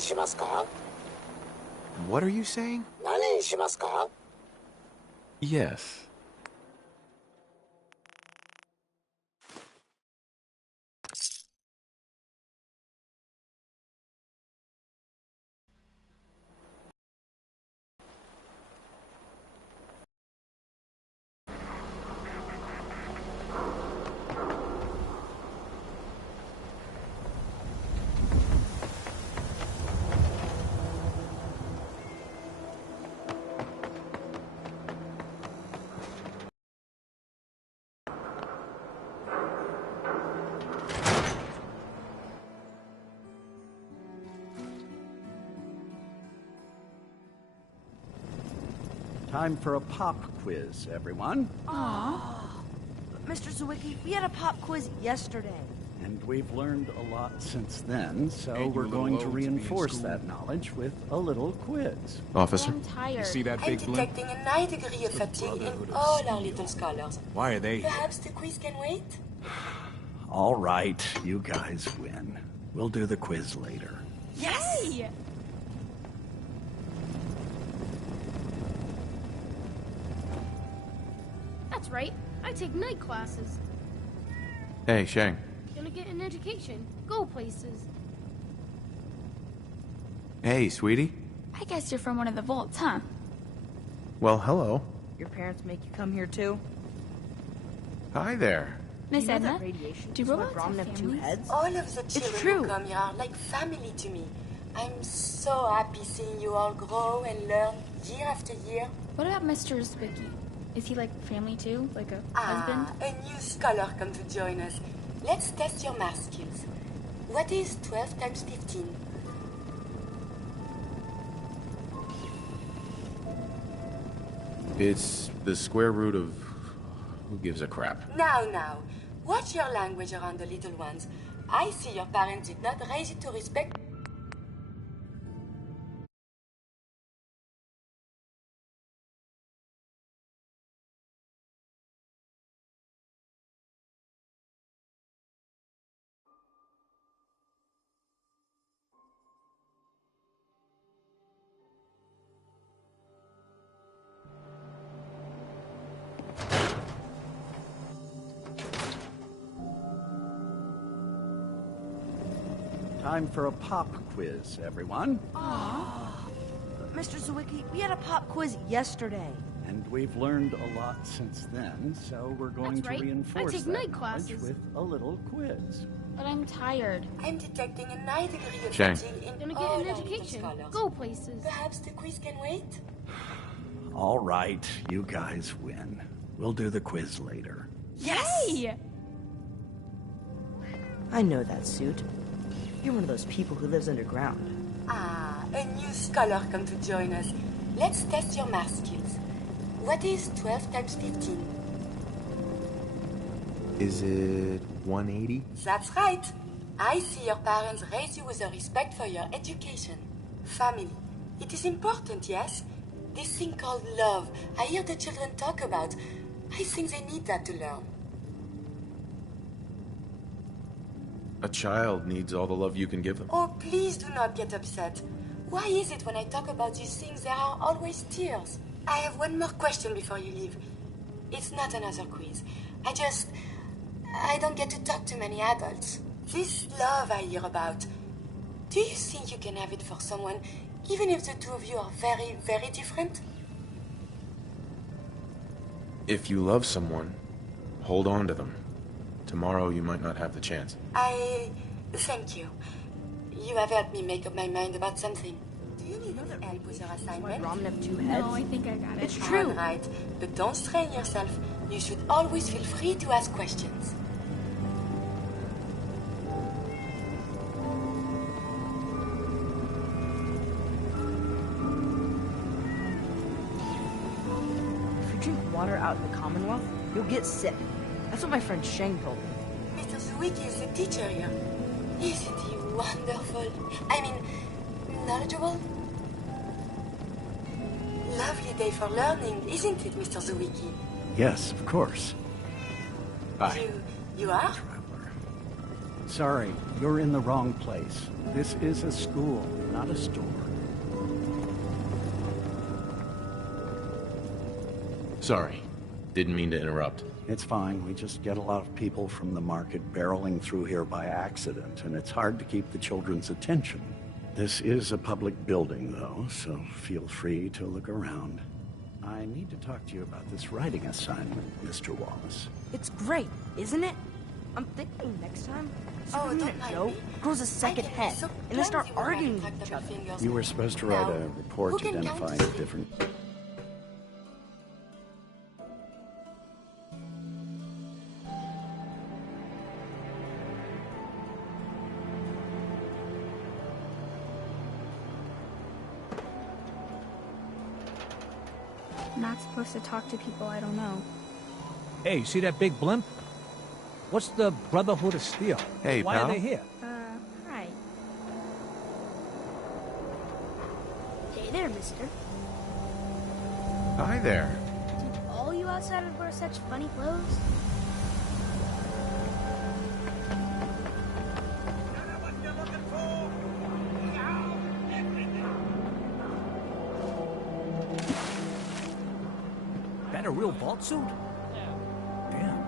しますか? What are you saying? 何しますか? Yes. Time for a pop quiz, everyone. Aww. Mr. Zwicky, we had a pop quiz yesterday. And we've learned a lot since then, so we're going to reinforce that knowledge with a little quiz. Officer? I'm tired. You see that big blimp? I'm detecting a 9 degree of fatigue in all our little scholars. Why are they here? Perhaps the quiz can wait? All right, you guys win. We'll do the quiz later. Yes! Yay! That's right. I take night classes. Hey, Shang. Gonna get an education. Go places. Hey, sweetie. I guess you're from one of the vaults, huh? Well, hello. Your parents make you come here too? Hi there. Miss You know Edna, that radiation do is why robots have Brahmin have two families? heads? All of the children true. who come here are like family to me. I'm so happy seeing you all grow and learn year after year. What about Mr. Zwicky? Is he like family too? Like a husband? A new scholar come to join us. Let's test your math skills. What is 12 times 15? It's the square root of... Who gives a crap? Now. Watch your language around the little ones. I see your parents did not raise you to respect. Time for a pop quiz, everyone. Mr. Zwicky, we had a pop quiz yesterday. And we've learned a lot since then, so we're going That's to right. reinforce I take that night knowledge classes. with a little quiz. But I'm tired. I'm detecting a 9 degree of Shang. fatigue in Gonna all get our an little education. scholars. Go places. Perhaps the quiz can wait? All right, you guys win. We'll do the quiz later. Yay! I know that suit. You're one of those people who lives underground. A new scholar come to join us. Let's test your math skills. What is 12 times 15? Is it 180? That's right. I see your parents raise you with a respect for your education. Family. It is important, yes? This thing called love, I hear the children talk about. I think they need that to learn. A child needs all the love you can give them. Oh, please do not get upset. Why is it when I talk about these things there are always tears? I have one more question before you leave. It's not another quiz. I don't get to talk to many adults. This love I hear about, do you think you can have it for someone, even if the two of you are very, very different? If you love someone, hold on to them. Tomorrow you might not have the chance. Thank you. You have helped me make up my mind about something. Do you need any help with your Why assignment? Brahmin have two heads? No, I think I got it. It's true. All right, but don't strain yourself. You should always feel free to ask questions. If you drink water out in the Commonwealth, you'll get sick. That's what my friend Shang told me. Mr. Zwicky is the teacher here. Isn't he wonderful? I mean, knowledgeable? Lovely day for learning, isn't it, Mr. Zwicky? Yes, of course. Hi. You are? Traveler. Sorry, you're in the wrong place. This is a school, not a store. Sorry. Didn't mean to interrupt. It's fine. We just get a lot of people from the market barreling through here by accident, and it's hard to keep the children's attention. This is a public building, though, so feel free to look around. I need to talk to you about this writing assignment, Mr. Wallace. It's great, isn't it? I'm thinking next time, Oh, don't mind Joe me. grows a second head, and they start arguing with each other. You were supposed to write a report who can identifying count? the different... Not supposed to talk to people I don't know. Hey, see that big blimp? What's the Brotherhood of Steel? Hey, Why pal. are they here? Hi. Hey there, mister. Hi there. Do all you outsiders wear such funny clothes? That a real vault suit? Damn.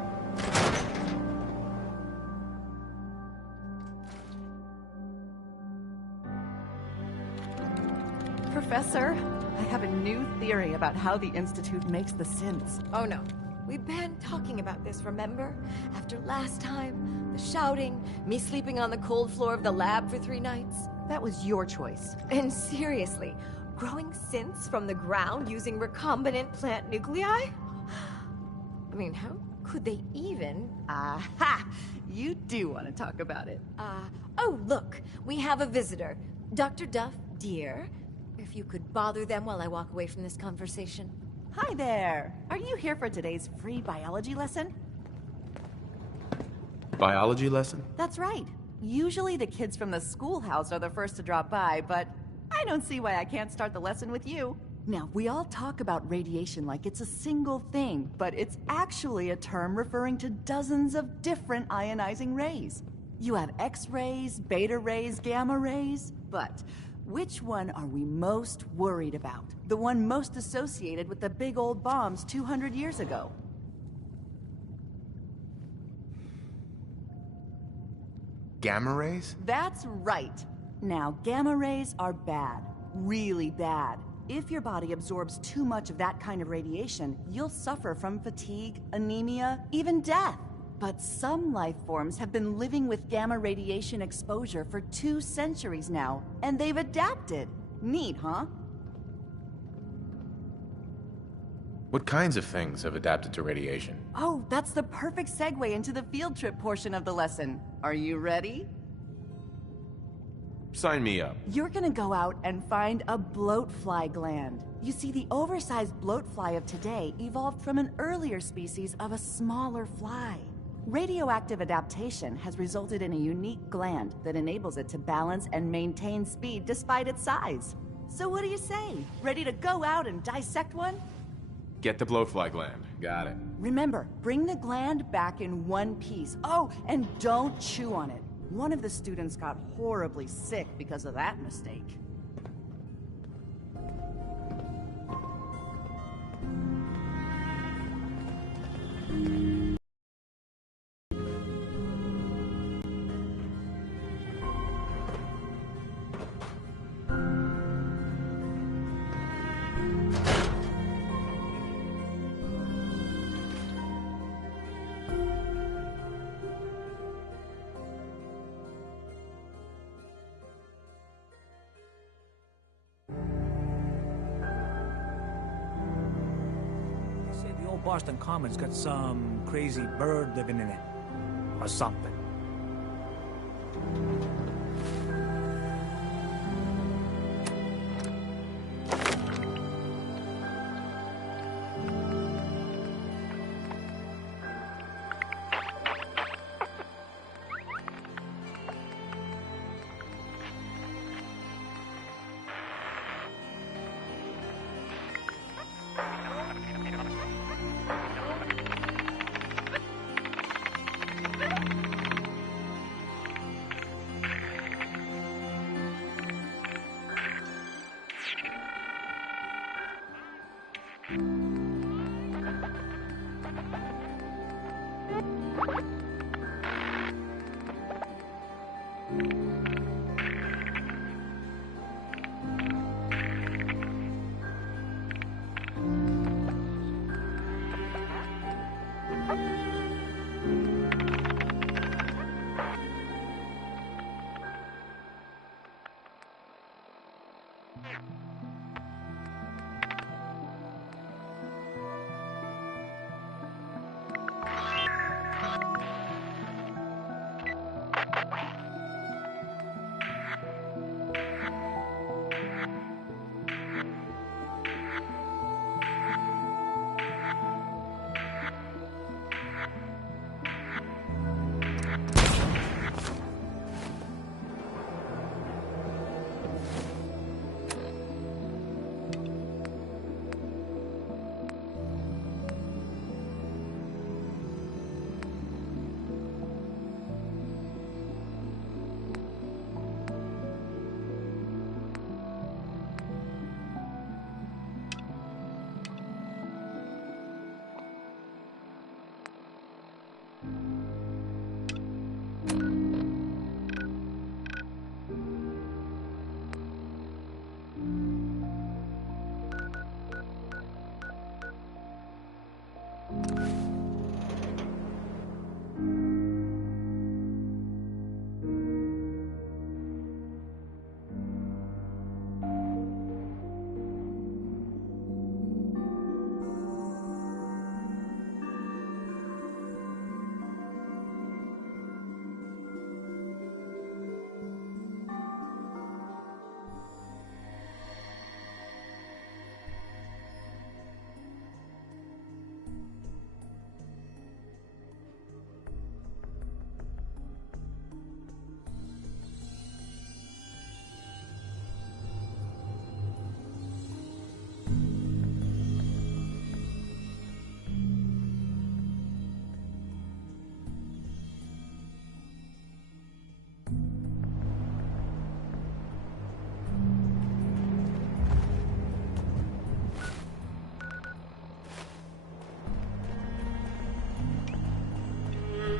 Professor, I have a new theory about how the Institute makes the synths. Oh no. We've been talking about this, remember? After last time, the shouting, me sleeping on the cold floor of the lab for 3 nights. That was your choice. And seriously, growing synths from the ground using recombinant plant nuclei? I mean, how could they even? Aha! You do want to talk about it. Oh, look, we have a visitor. Dr. Duff, dear. If you could bother them while I walk away from this conversation. Hi there. Are you here for today's free biology lesson? Biology lesson? That's right. Usually the kids from the schoolhouse are the first to drop by, but I don't see why I can't start the lesson with you. Now, we all talk about radiation like it's a single thing, but it's actually a term referring to dozens of different ionizing rays. You have X-rays, beta rays, gamma rays, but which one are we most worried about? The one most associated with the big old bombs 200 years ago. Gamma rays? That's right. Now, gamma rays are bad. Really bad. If your body absorbs too much of that kind of radiation, you'll suffer from fatigue, anemia, even death. But some life forms have been living with gamma radiation exposure for 2 centuries now, and they've adapted. Neat, huh? What kinds of things have adapted to radiation? Oh, that's the perfect segue into the field trip portion of the lesson. Are you ready? Sign me up. You're gonna go out and find a bloatfly gland. You see, the oversized bloatfly of today evolved from an earlier species of a smaller fly. Radioactive adaptation has resulted in a unique gland that enables it to balance and maintain speed despite its size. So what do you say? Ready to go out and dissect one? Get the blowfly gland. Got it. Remember, bring the gland back in one piece. Oh, and don't chew on it. One of the students got horribly sick because of that mistake. Boston Common's got some crazy bird living in it. Or something.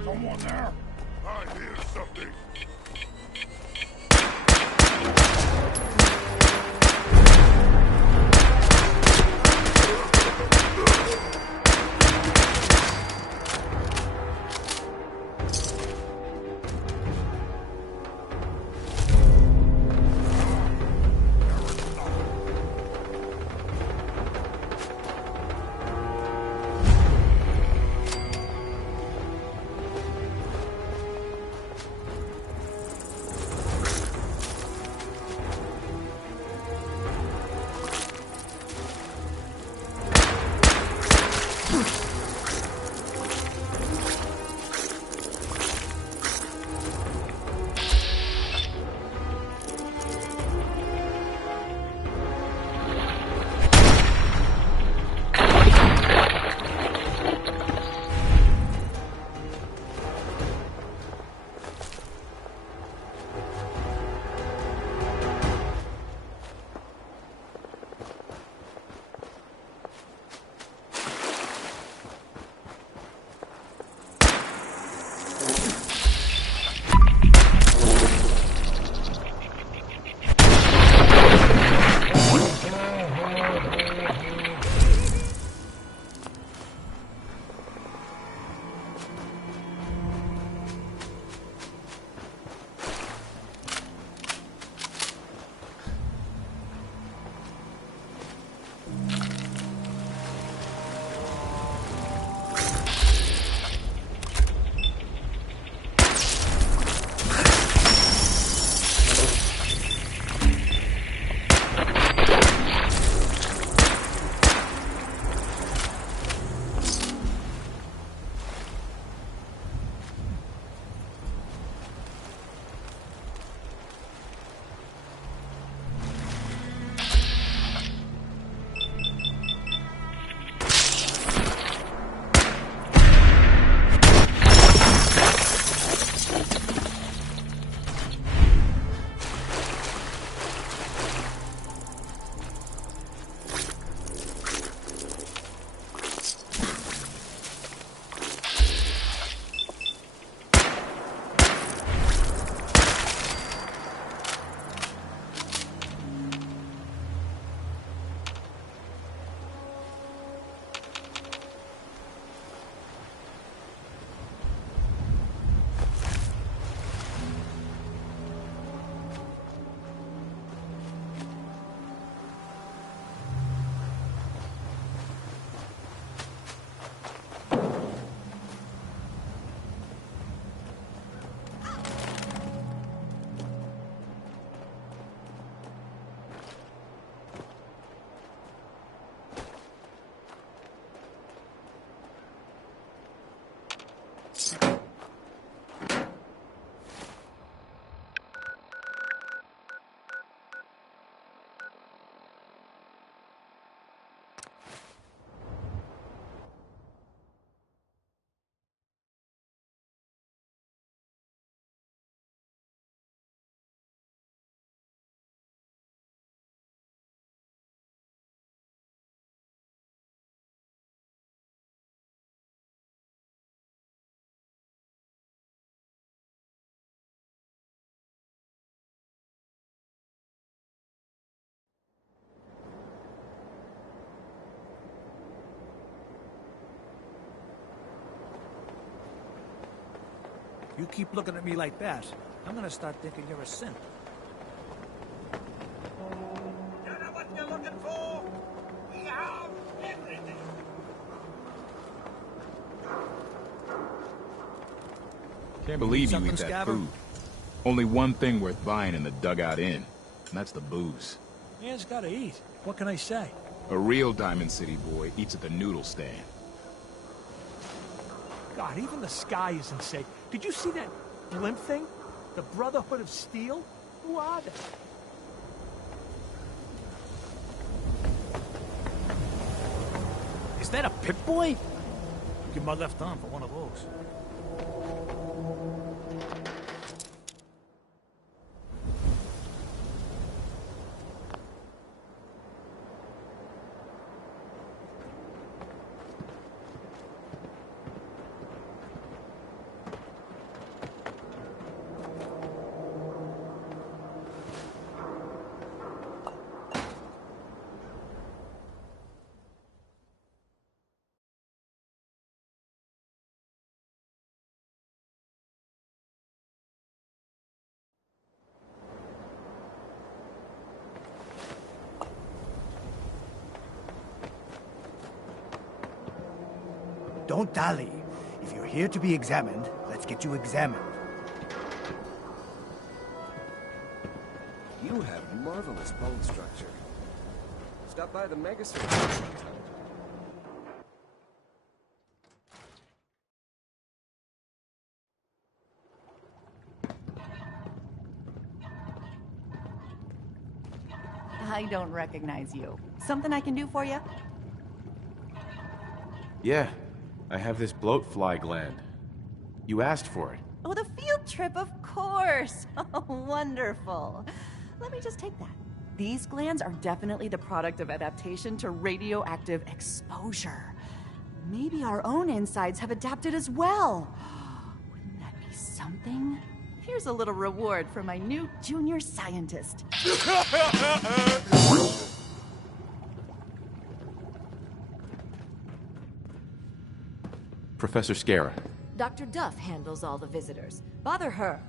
Someone there? I hear something. You keep looking at me like that, I'm gonna start thinking you're a simp. You know what you're looking for? We have everything. Can't believe you eat Something, that Scabber? food. Only one thing worth buying in the Dugout Inn, and that's the booze. Man's gotta eat. What can I say? A real Diamond City boy eats at the noodle stand. God, even the sky isn't safe. Did you see that blimp thing? The Brotherhood of Steel? Who are they? Is that a Pip-Boy? Give my left arm for one of those. Don't dally. If you're here to be examined, let's get you examined. You have marvelous bone structure. Stop by the Megastore sometime. I don't recognize you. Something I can do for you? Yeah, I have this bloat fly gland. You asked for it. Oh, the field trip, of course. Oh, wonderful. Let me just take that. These glands are definitely the product of adaptation to radioactive exposure. Maybe our own insides have adapted as well. Wouldn't that be something? Here's a little reward for my new junior scientist. Professor Scara. Dr. Duff handles all the visitors. Bother her.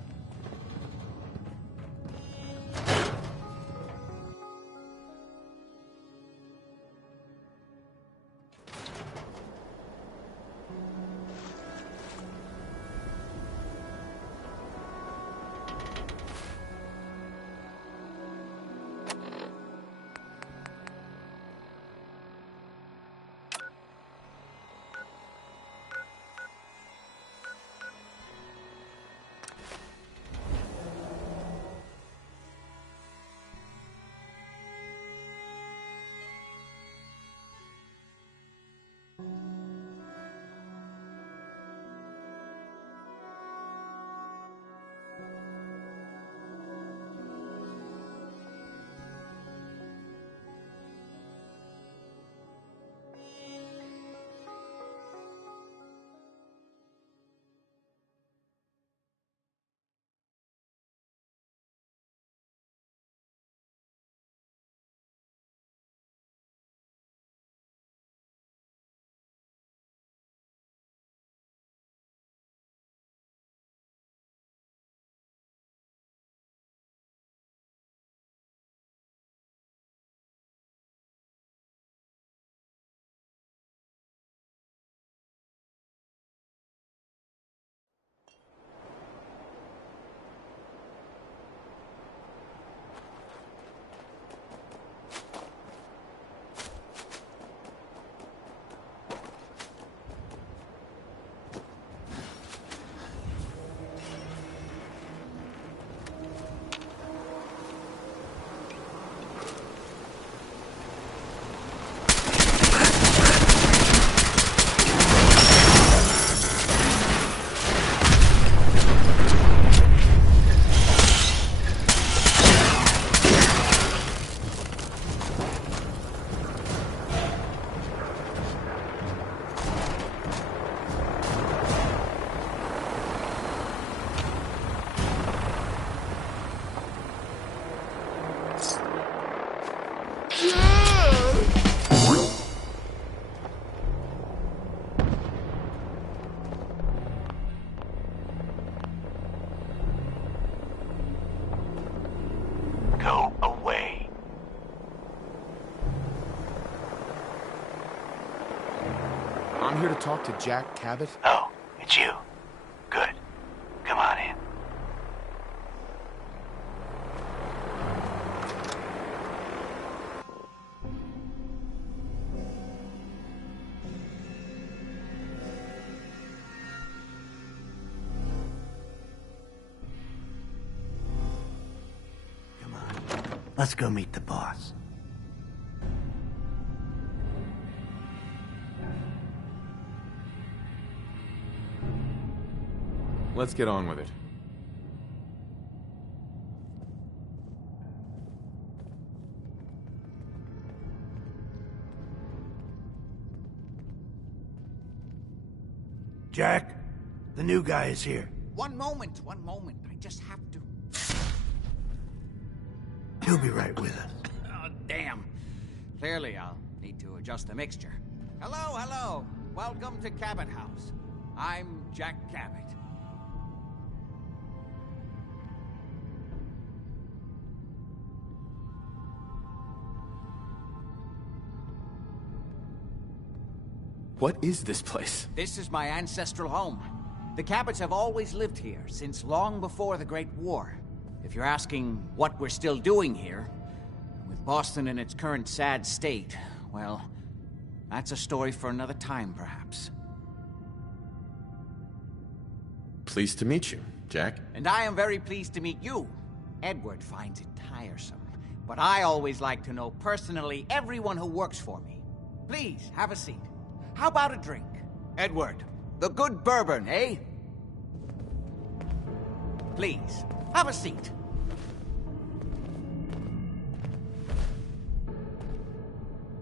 I'm here to talk to Jack Cabot. Oh, it's you. Good. Come on in. Come on. Let's go meet the boss. Let's get on with it. Jack, the new guy is here. One moment. I just have to... He'll be right with us. Oh, damn. Clearly, I'll need to adjust the mixture. Hello. Welcome to Cabot House. I'm Jack Cabot. What is this place? This is my ancestral home. The Cabots have always lived here, since long before the Great War. If you're asking what we're still doing here, with Boston in its current sad state, well, that's a story for another time, perhaps. Pleased to meet you, Jack. And I am very pleased to meet you. Edward finds it tiresome, but I always like to know personally everyone who works for me. Please, have a seat. How about a drink? Edward, the good bourbon, eh? Please, have a seat.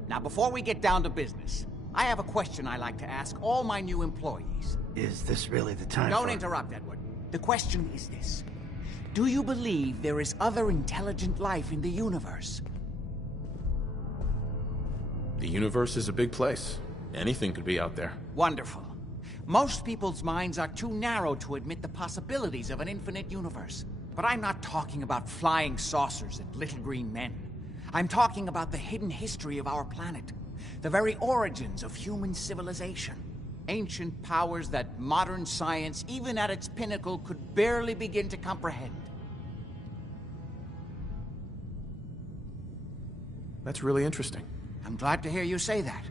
Now, before we get down to business, I have a question I like to ask all my new employees. Is this really the time Don't interrupt, Edward. The question is this. Do you believe there is other intelligent life in the universe? The universe is a big place. Anything could be out there. Wonderful. Most people's minds are too narrow to admit the possibilities of an infinite universe. But I'm not talking about flying saucers and little green men. I'm talking about the hidden history of our planet. The very origins of human civilization. Ancient powers that modern science, even at its pinnacle, could barely begin to comprehend. That's really interesting. I'm glad to hear you say that.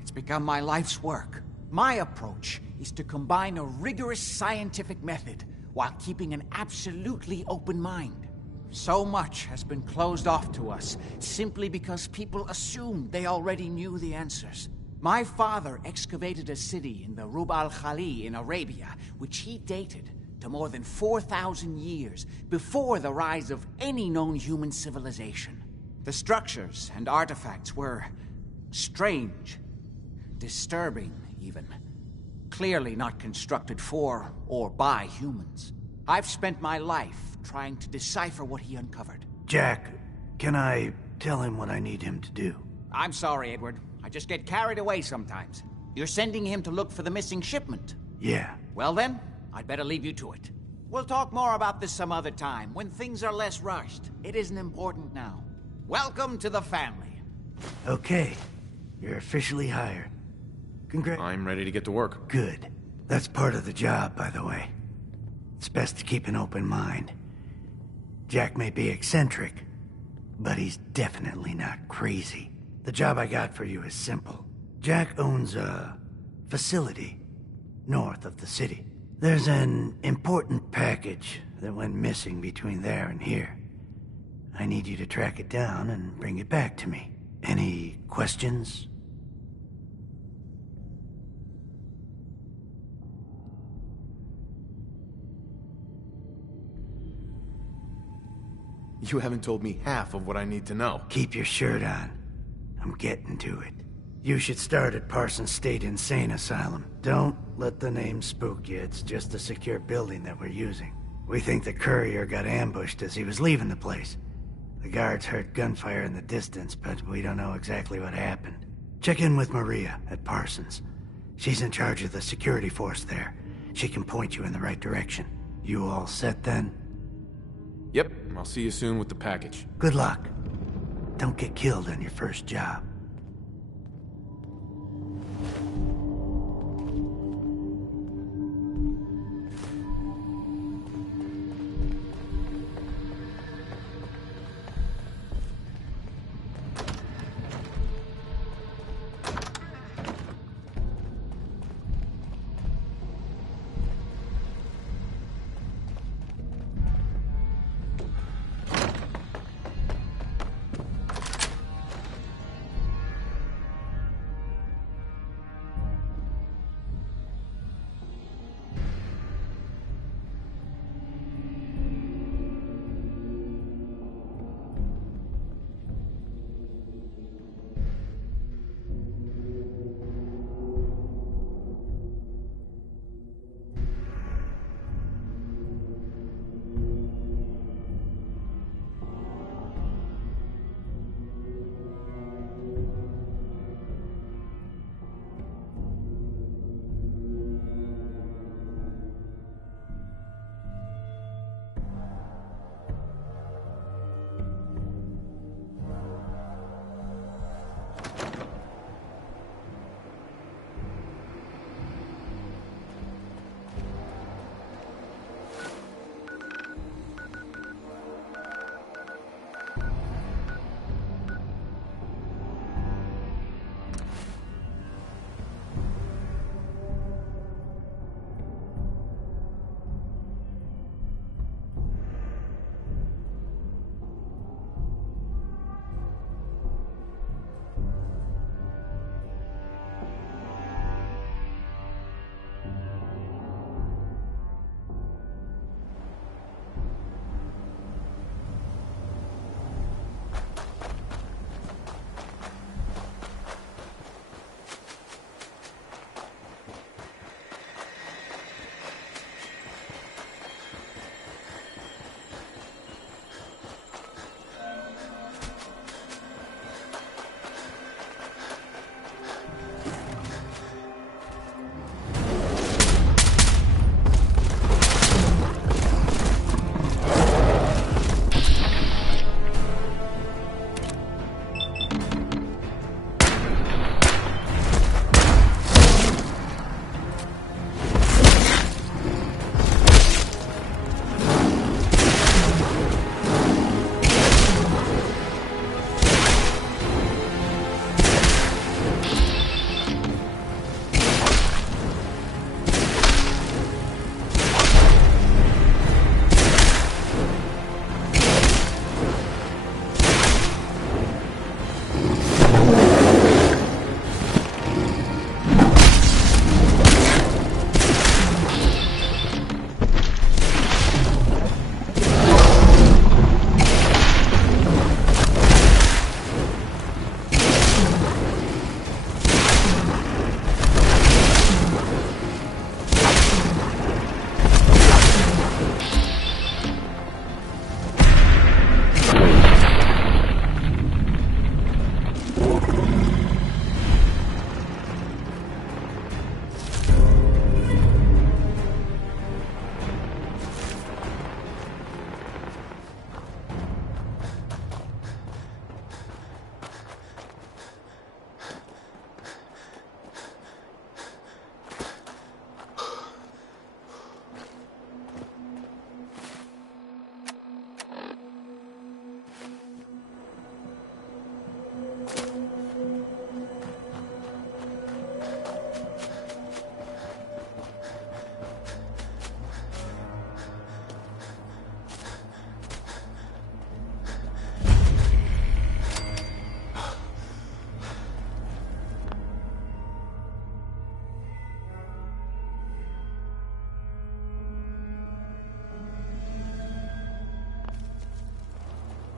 It's become my life's work. My approach is to combine a rigorous scientific method while keeping an absolutely open mind. So much has been closed off to us simply because people assumed they already knew the answers. My father excavated a city in the Rub al-Khali in Arabia, which he dated to more than 4,000 years before the rise of any known human civilization. The structures and artifacts were strange. Disturbing, even. Clearly not constructed for or by humans. I've spent my life trying to decipher what he uncovered. Jack, can I tell him what I need him to do? I'm sorry, Edward. I just get carried away sometimes. You're sending him to look for the missing shipment? Yeah. Well then, I'd better leave you to it. We'll talk more about this some other time, when things are less rushed. It isn't important now. Welcome to the family. Okay. You're officially hired. I'm ready to get to work. Good. That's part of the job, by the way. It's best to keep an open mind. Jack may be eccentric, but he's definitely not crazy. The job I got for you is simple. Jack owns a facility north of the city. There's an important package that went missing between there and here. I need you to track it down and bring it back to me. Any questions? You haven't told me half of what I need to know. Keep your shirt on. I'm getting to it. You should start at Parsons State Insane Asylum. Don't let the name spook you. It's just a secure building that we're using. We think the courier got ambushed as he was leaving the place. The guards heard gunfire in the distance, but we don't know exactly what happened. Check in with Maria at Parsons. She's in charge of the security force there. She can point you in the right direction. You all set then? Yep, I'll see you soon with the package. Good luck. Don't get killed on your first job.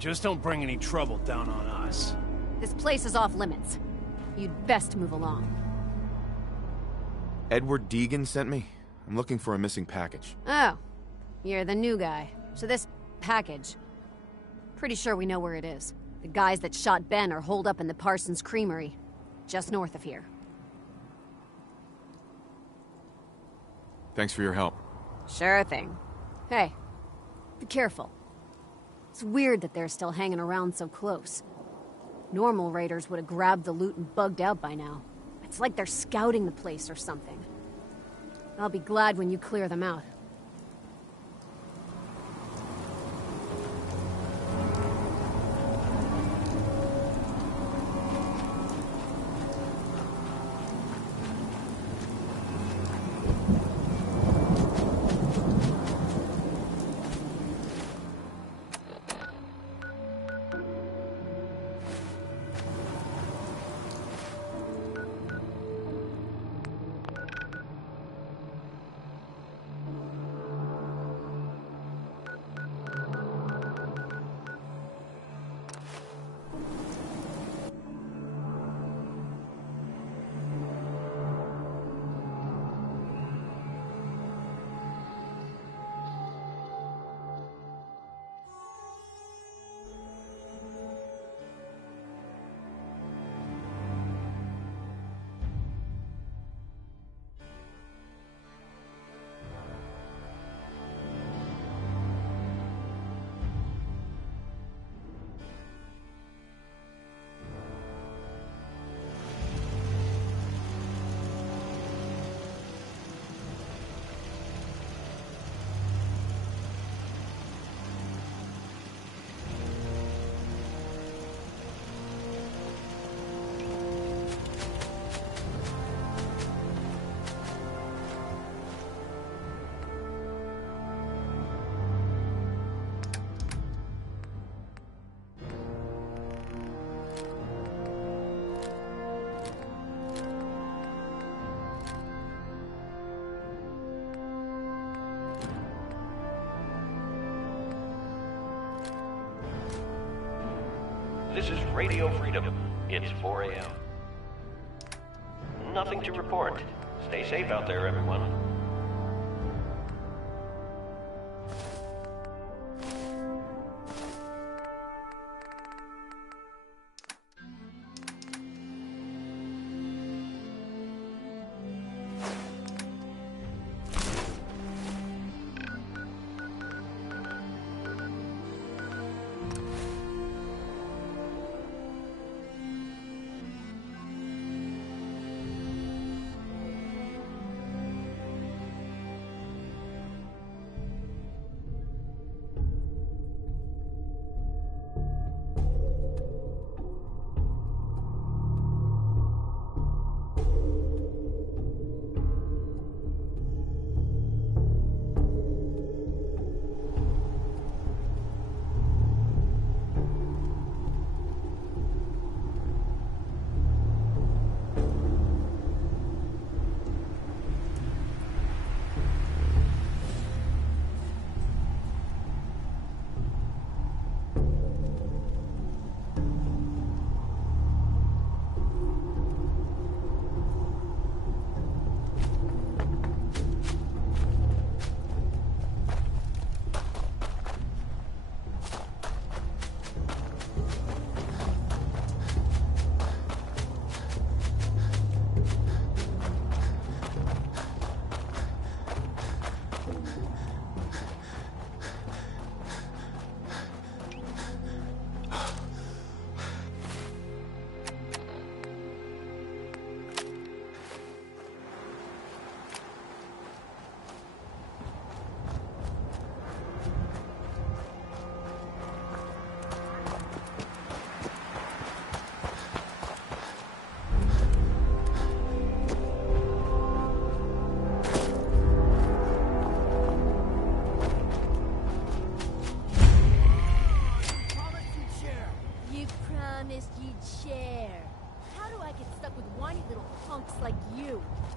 just don't bring any trouble down on us. This place is off limits. You'd best move along. Edward Deegan sent me. I'm looking for a missing package. Oh, you're the new guy. So this package... Pretty sure we know where it is. The guys that shot Ben are holed up in the Parsons Creamery, just north of here. Thanks for your help. Sure thing. Hey, be careful. It's weird that they're still hanging around so close. Normal raiders would have grabbed the loot and bugged out by now. It's like they're scouting the place or something. I'll be glad when you clear them out. This is Radio Freedom. It's 4 a.m. Nothing to report. Stay safe out there, everyone.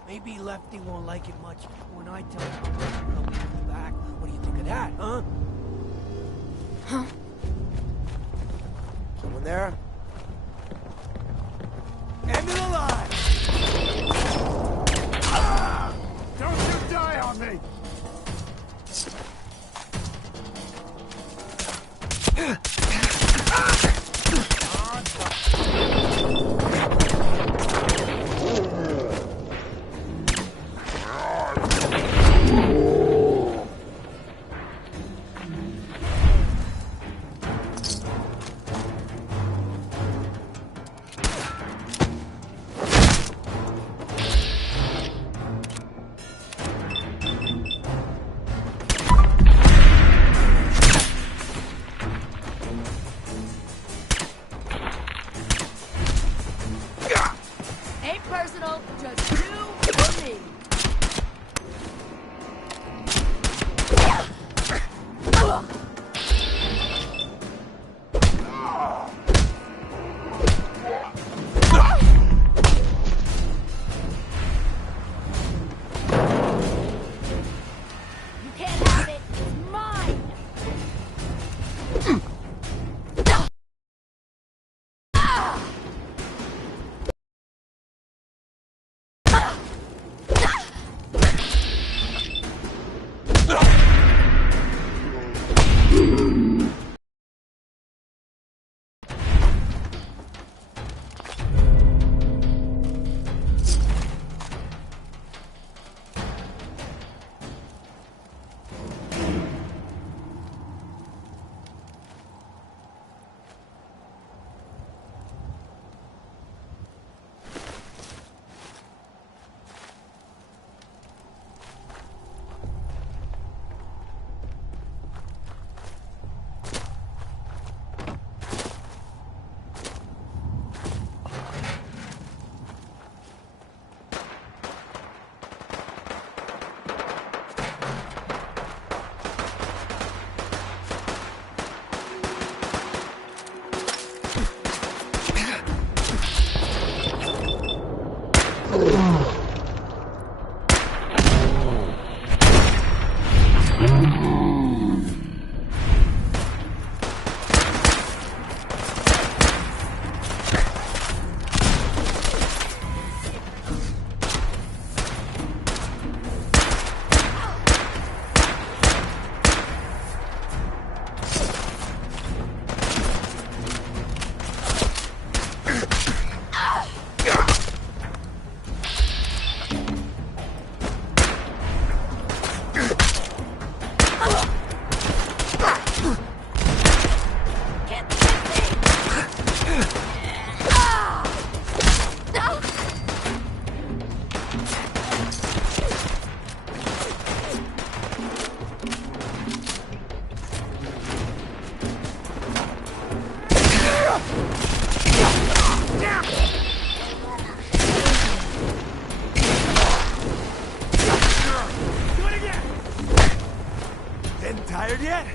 Maybe Lefty won't like it much when I tell him I'll be back. What do you think of that, huh? Huh? there? End of the line! Don't you die on me! Ain't personal, just you and me. You can't have it. It's mine. Tired yet?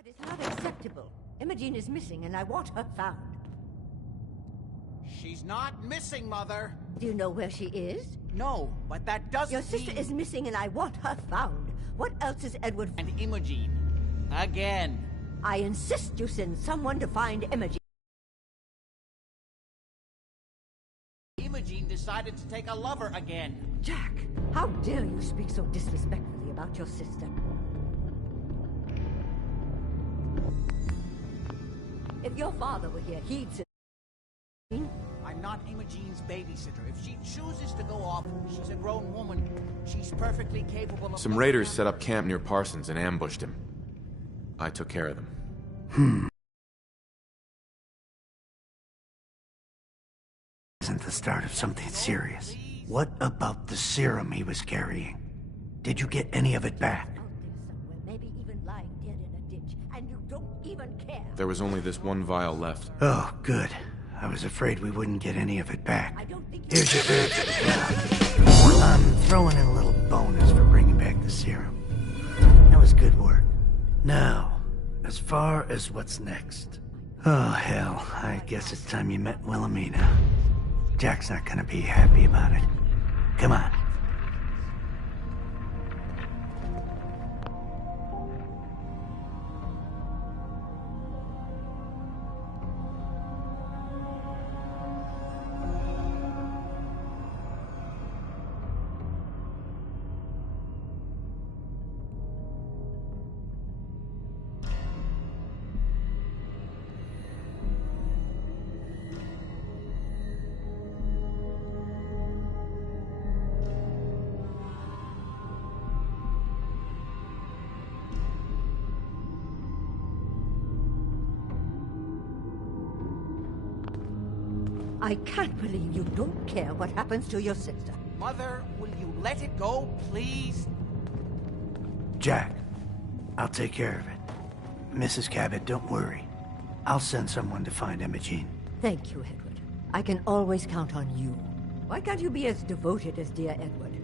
That is not acceptable. Imogene is missing, and I want her found. She's not missing, Mother. Do you know where she is? No, but that doesn't Your sister is missing, and I want her found. What else is Edward... And Imogene. Again. I insist you send someone to find Imogene. Imogene decided to take a lover again. Jack, how dare you speak so disrespectfully about your sister? If your father were here, he'd say... I'm not Imogene's babysitter. If she chooses to go off, she's a grown woman. She's perfectly capable of... Some raiders set up camp near Parsons and ambushed him. I took care of them. Isn't the start of something serious. What about the serum he was carrying? Did you get any of it back? Maybe even lying dead in a ditch, and you don't even care. There was only this one vial left. Oh, good. I was afraid we wouldn't get any of it back. Here's your badge for the job. I'm throwing in a little bonus for bringing back the serum. That was good work. Now, as far as what's next. Oh, hell. I guess it's time you met Wilhelmina. Jack's not gonna be happy about it. Come on. I can't believe you don't care what happens to your sister. Mother, will you let it go, please? Jack, I'll take care of it. Mrs. Cabot, don't worry. I'll send someone to find Imogene. Thank you, Edward. I can always count on you. Why can't you be as devoted as dear Edward?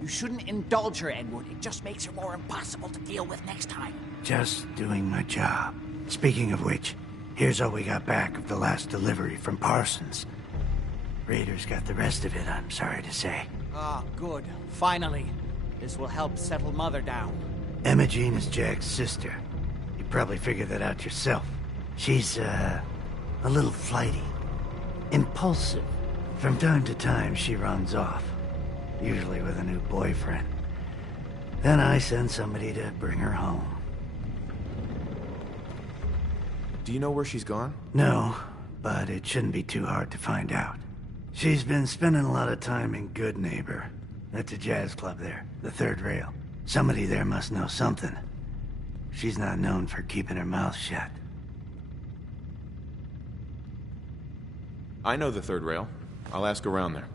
You shouldn't indulge her, Edward. It just makes her more impossible to deal with next time. Just doing my job. Speaking of which, here's all we got back of the last delivery from Parsons. Raiders got the rest of it, I'm sorry to say. Ah, good. Finally. This will help settle Mother down. Imogene is Jack's sister. You probably figured that out yourself. She's, a little flighty. Impulsive. From time to time, she runs off. Usually with a new boyfriend. Then I send somebody to bring her home. Do you know where she's gone? No, but it shouldn't be too hard to find out. She's been spending a lot of time in Good Neighbor. That's a jazz club there, the third rail. Somebody there must know something. She's not known for keeping her mouth shut. I know the third rail. I'll ask around there.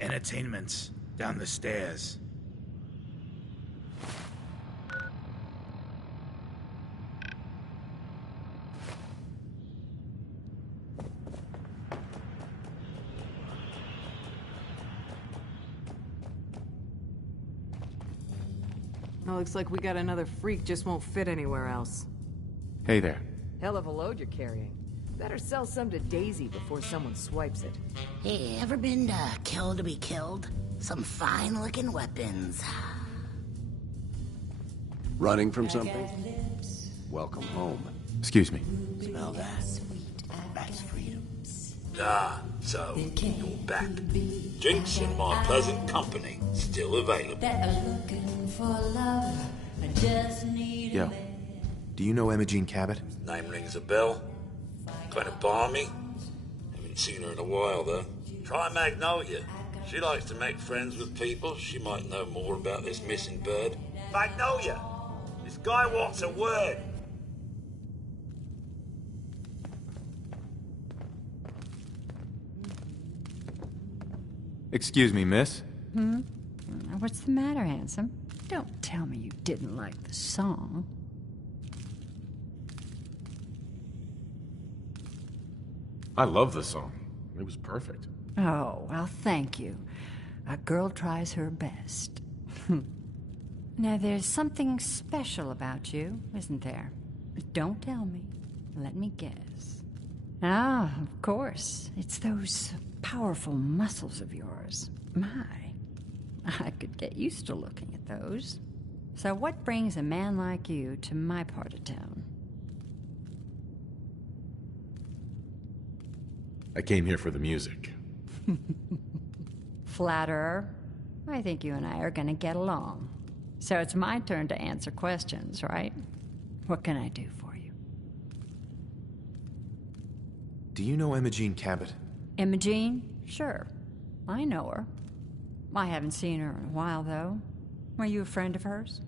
Entertainment's down the stairs. Well, looks like we got another freak, just won't fit anywhere else. Hey there. Hell of a load you're carrying. Better sell some to Daisy before someone swipes it. Hey, ever been to Kill to be Killed? Some fine-looking weapons. Running from something? Welcome home. Excuse me. Smell that? That's freedom. Ah, so you're back. Drinks in my pleasant company. Still available. Yo, do you know Imogene Cabot? Name rings a bell. Kind of balmy. Haven't seen her in a while, though. Try Magnolia. She likes to make friends with people. She might know more about this missing bird. Magnolia! This guy wants a word. Excuse me, miss? What's the matter, handsome? Don't tell me you didn't like the song. I love the song. It was perfect. Oh, well, thank you. A girl tries her best. Now, there's something special about you, isn't there? Don't tell me. Let me guess. Ah, of course. It's those powerful muscles of yours. My, I could get used to looking at those. So what brings a man like you to my part of town? I came here for the music. flatterer. I think you and I are gonna get along. So it's my turn to answer questions, right? What can I do for you? Do you know Imogene Cabot? Imogene? Sure. I know her. I haven't seen her in a while, though. Were you a friend of hers?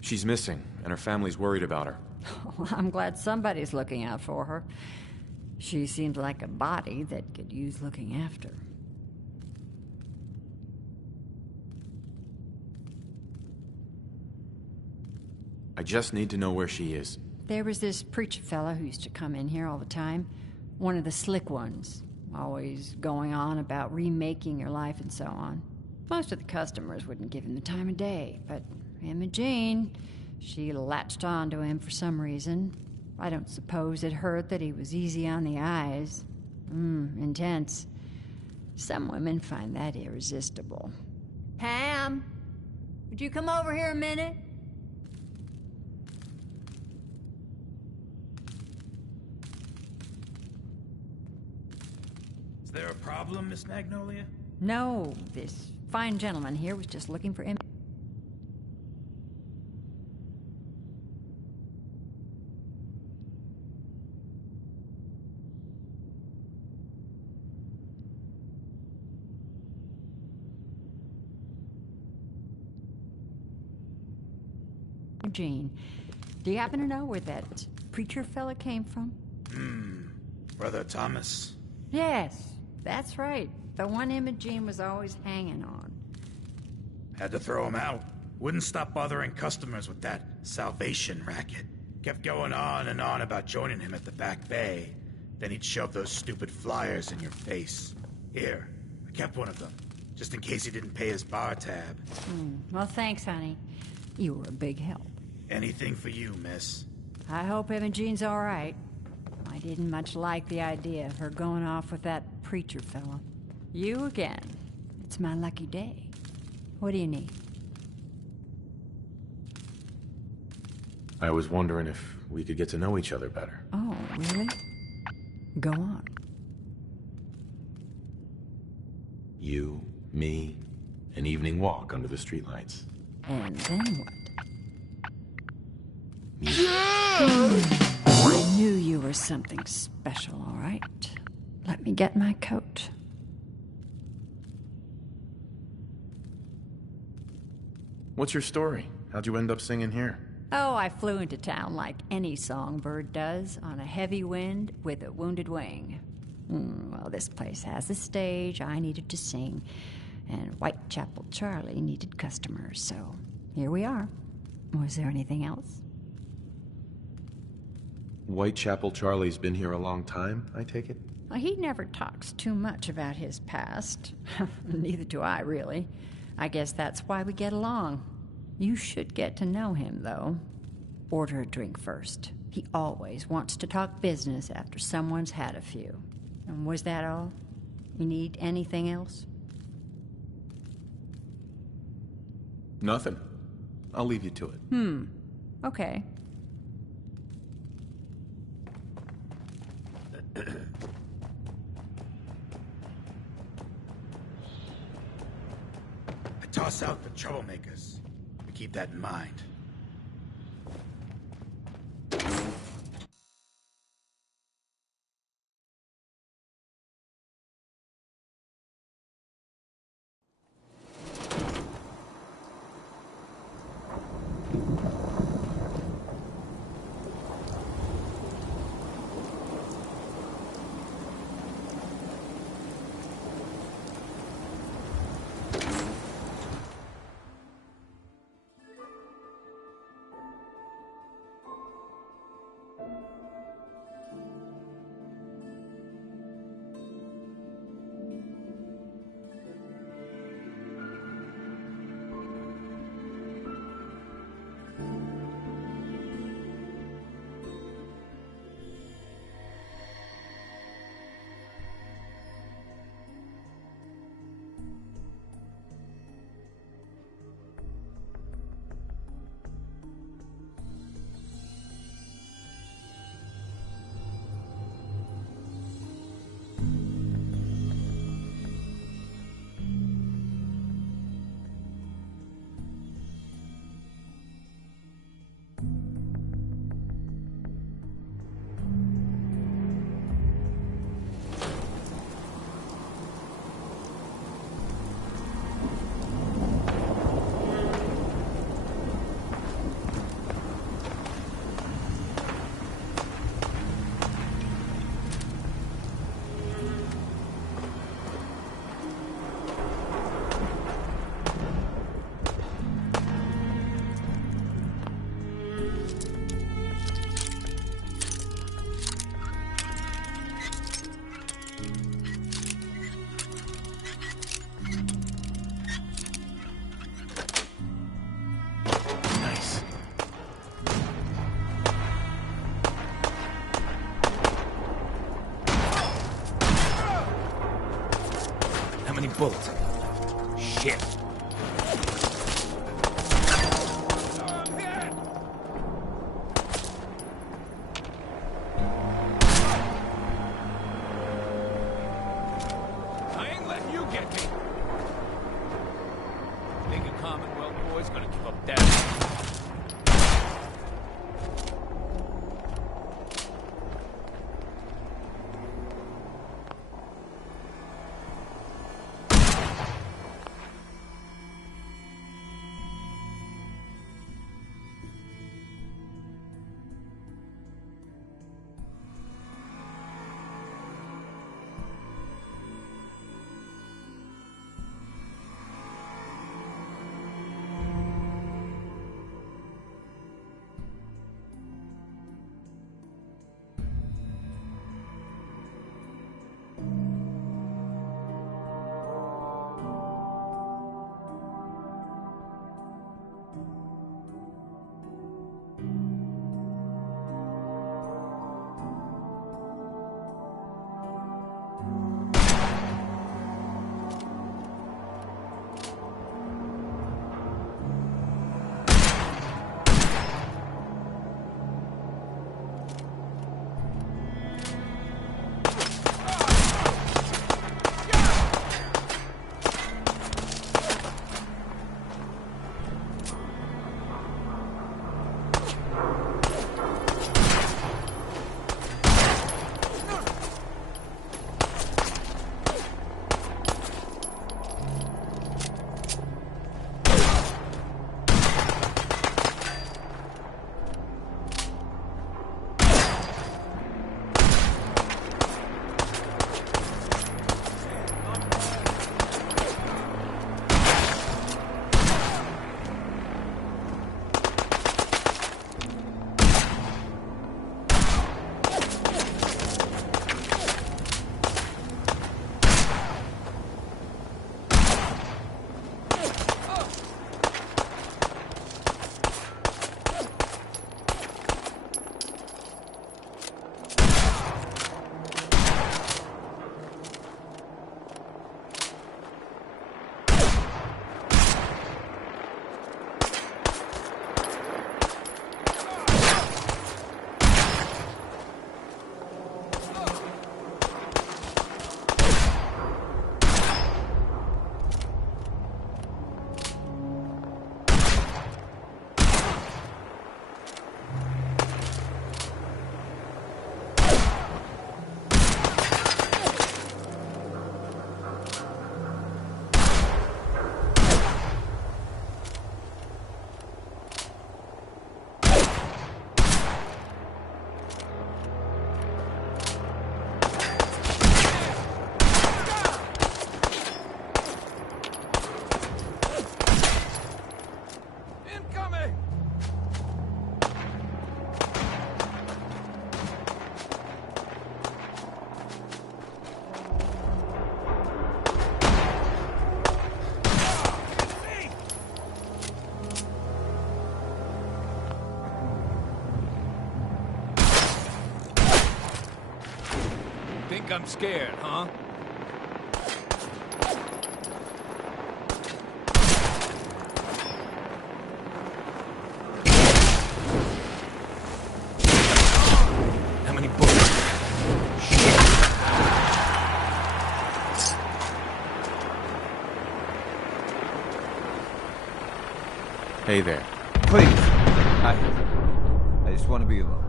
She's missing, and her family's worried about her. Well, I'm glad somebody's looking out for her. She seemed like a body that could use looking after. I just need to know where she is. There was this preacher fella who used to come in here all the time. One of the slick ones. Always going on about remaking your life and so on. Most of the customers wouldn't give him the time of day, but Imogene, she latched on to him for some reason. I don't suppose it hurt that he was easy on the eyes. Intense. Some women find that irresistible. Pam, would you come over here a minute? Is there a problem, Miss Magnolia? No, this fine gentleman here was just looking for Imogene. Do you happen to know where that preacher fella came from? Brother Thomas. Yes, that's right. The one Imogene was always hanging on. Had to throw him out. Wouldn't stop bothering customers with that salvation racket. Kept going on and on about joining him at the back bay. Then he'd shove those stupid flyers in your face. Here, I kept one of them, just in case he didn't pay his bar tab. Well, thanks, honey. You were a big help. Anything for you, miss. I hope Imogene's all right. I didn't much like the idea of her going off with that preacher fella. You again. It's my lucky day. What do you need? I was wondering if we could get to know each other better. Oh, really? Go on. You, me, an evening walk under the streetlights. And then what? Music. I knew you were something special, all right. Let me get my coat. What's your story? How'd you end up singing here? Oh, I flew into town like any songbird does, on a heavy wind with a wounded wing. Well, this place has a stage, I needed to sing, and Whitechapel Charlie needed customers, so here we are. Was there anything else? Whitechapel Charlie's been here a long time, I take it? Well, he never talks too much about his past. Neither do I, really. I guess that's why we get along. You should get to know him, though. Order a drink first. He always wants to talk business after someone's had a few. And was that all? You need anything else? Nothing. I'll leave you to it. Okay. I toss out the troublemakers. But keep that in mind. many bullets? Shit. I ain't letting you get me. Think a Commonwealth boy's gonna give up that? Think I'm scared, huh? How many bullets? Hey there. Please. I just want to be alone.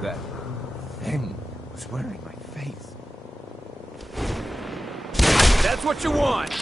That thing was wearing my face. That's what you want!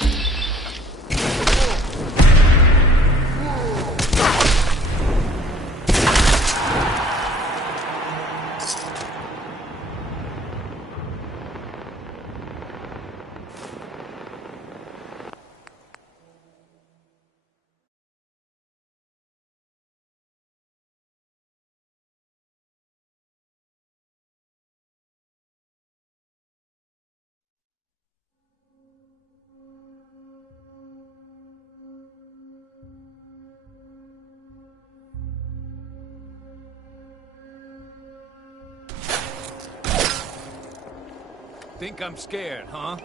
Think I'm scared, huh?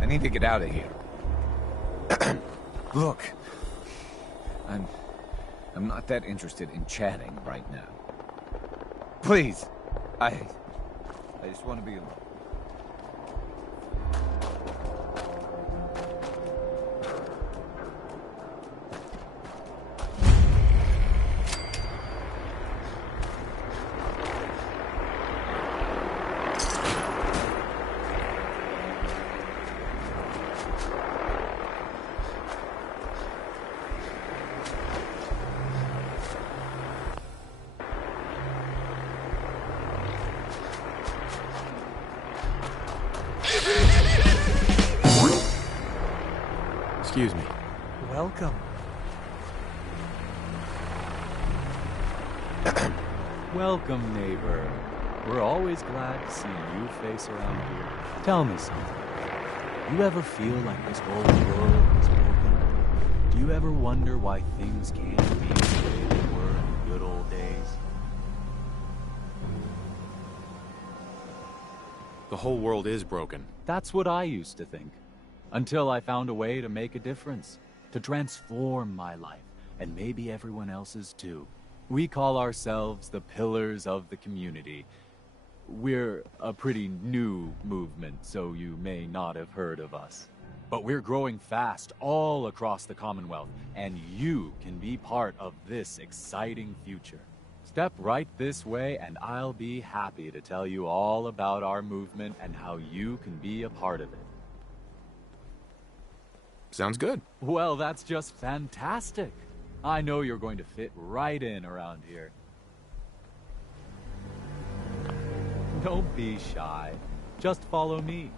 I need to get out of here. Look, I'm not that interested in chatting right now. Please, I just want to be alone. Excuse me. Welcome. Welcome, neighbor. We're always glad to see a new face around here. Tell me something. You ever feel like this whole world is broken? Do you ever wonder why things can't be the way they were in the good old days? The whole world is broken. That's what I used to think. Until I found a way to make a difference. To transform my life, and maybe everyone else's too. We call ourselves the Pillars of the Community. We're a pretty new movement, so you may not have heard of us. But we're growing fast all across the Commonwealth, and you can be part of this exciting future. Step right this way, and I'll be happy to tell you all about our movement and how you can be a part of it. Sounds good. Well, that's just fantastic. I know you're going to fit right in around here. Don't be shy. Just follow me.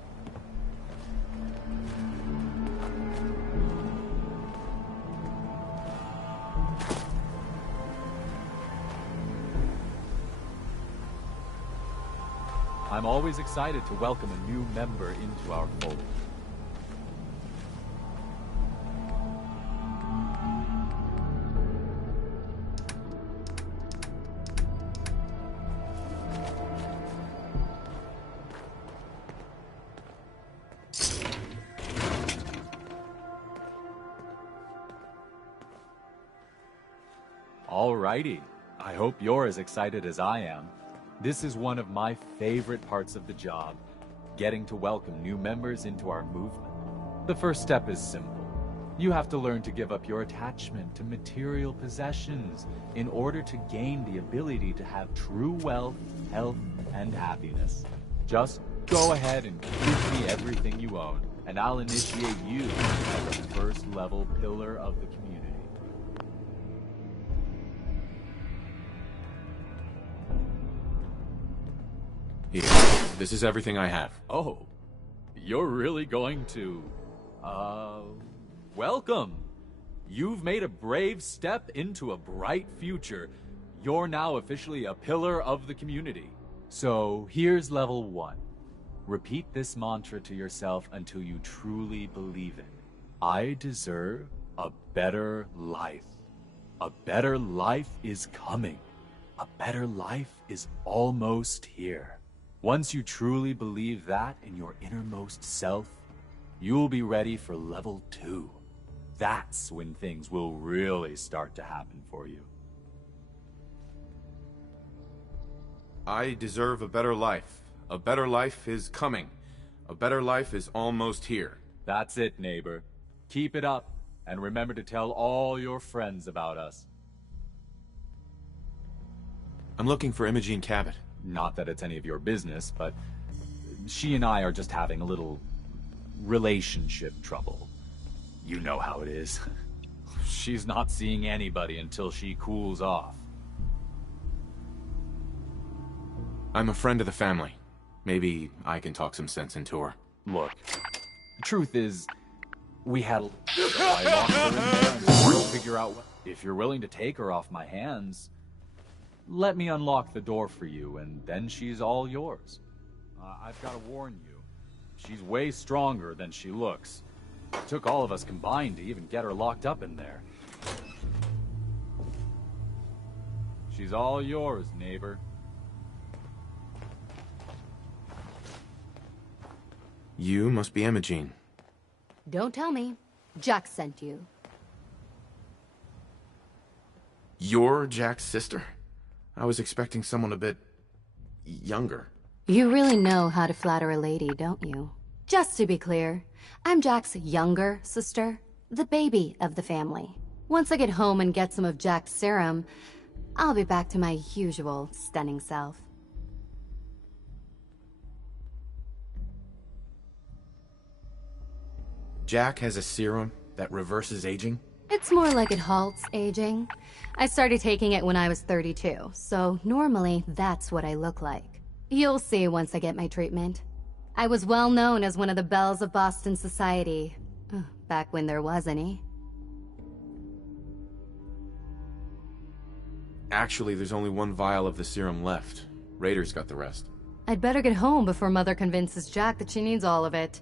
I'm always excited to welcome a new member into our fold. Alrighty. I hope you're as excited as I am. This is one of my favorite parts of the job, getting to welcome new members into our movement. The first step is simple. You have to learn to give up your attachment to material possessions in order to gain the ability to have true wealth, health, and happiness. Just go ahead and give me everything you own, and I'll initiate you as a first-level pillar of the community. Here, this is everything I have. Oh, you're really going to, welcome. You've made a brave step into a bright future. You're now officially a pillar of the community. So here's level 1. Repeat this mantra to yourself until you truly believe it. I deserve a better life. A better life is coming. A better life is almost here. Once you truly believe that in your innermost self, you'll be ready for level 2. That's when things will really start to happen for you. I deserve a better life. A better life is coming. A better life is almost here. That's it, neighbor. Keep it up, and remember to tell all your friends about us. I'm looking for Imogene Cabot. Not that it's any of your business, but she and I are just having a little relationship trouble. You know how it is. She's not seeing anybody until she cools off. I'm a friend of the family. Maybe I can talk some sense into her. Look, the truth is, we had a... So I locked her in there and we'll figure out what... If you're willing to take her off my hands, Let me unlock the door for you, and then she's all yours. I've got to warn you, she's way stronger than she looks. It took all of us combined to even get her locked up in there. She's all yours, neighbor. You must be Imogene. Don't tell me. Jack sent you. You're Jack's sister? I was expecting someone a bit younger. You really know how to flatter a lady, don't you? Just to be clear, I'm Jack's younger sister, the baby of the family. Once I get home and get some of Jack's serum, I'll be back to my usual stunning self. Jack has a serum that reverses aging? It's more like it halts aging. I started taking it when I was 32, so normally that's what I look like. You'll see once I get my treatment. I was well known as one of the belles of Boston society, back when there was any. Actually, there's only one vial of the serum left. Raiders got the rest. I'd better get home before Mother convinces Jack that she needs all of it.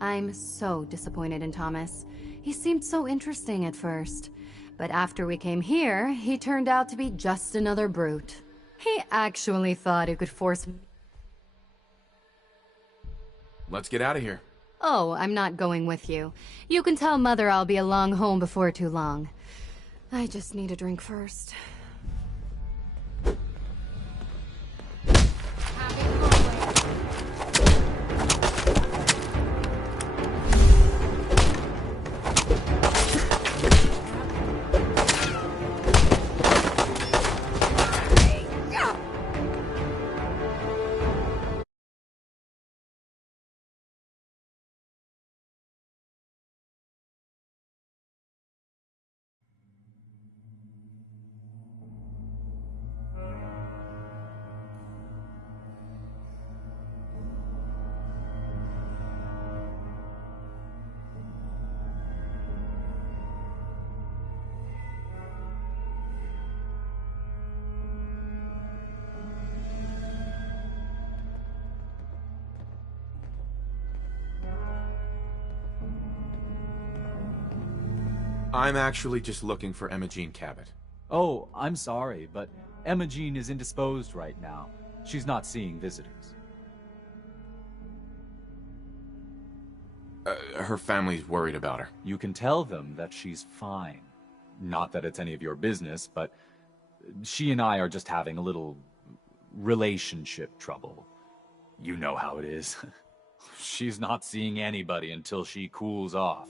I'm so disappointed in Thomas. He seemed so interesting at first, but after we came here, he turned out to be just another brute. He actually thought he could force me. Let's get out of here. Oh, I'm not going with you. You can tell Mother I'll be along home before too long. I just need a drink first. I'm actually just looking for Imogene Cabot. Oh, I'm sorry, but Imogene is indisposed right now. She's not seeing visitors. Her family's worried about her. You can tell them that she's fine. Not that it's any of your business, but she and I are just having a little relationship trouble. You know how it is. She's not seeing anybody until she cools off.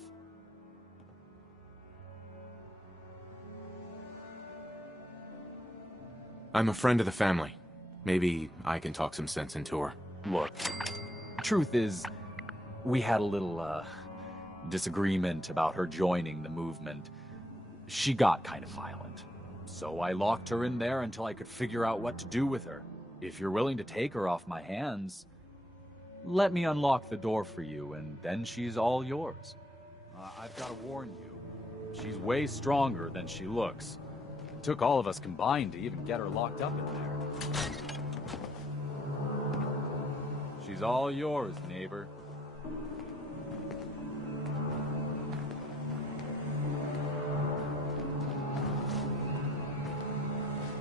I'm a friend of the family. Maybe I can talk some sense into her. Look, truth is, we had a little, disagreement about her joining the movement. She got kind of violent. So I locked her in there until I could figure out what to do with her. If you're willing to take her off my hands, let me unlock the door for you, and then she's all yours. I've got to warn you, she's way stronger than she looks. It took all of us combined to even get her locked up in there. She's all yours, neighbor.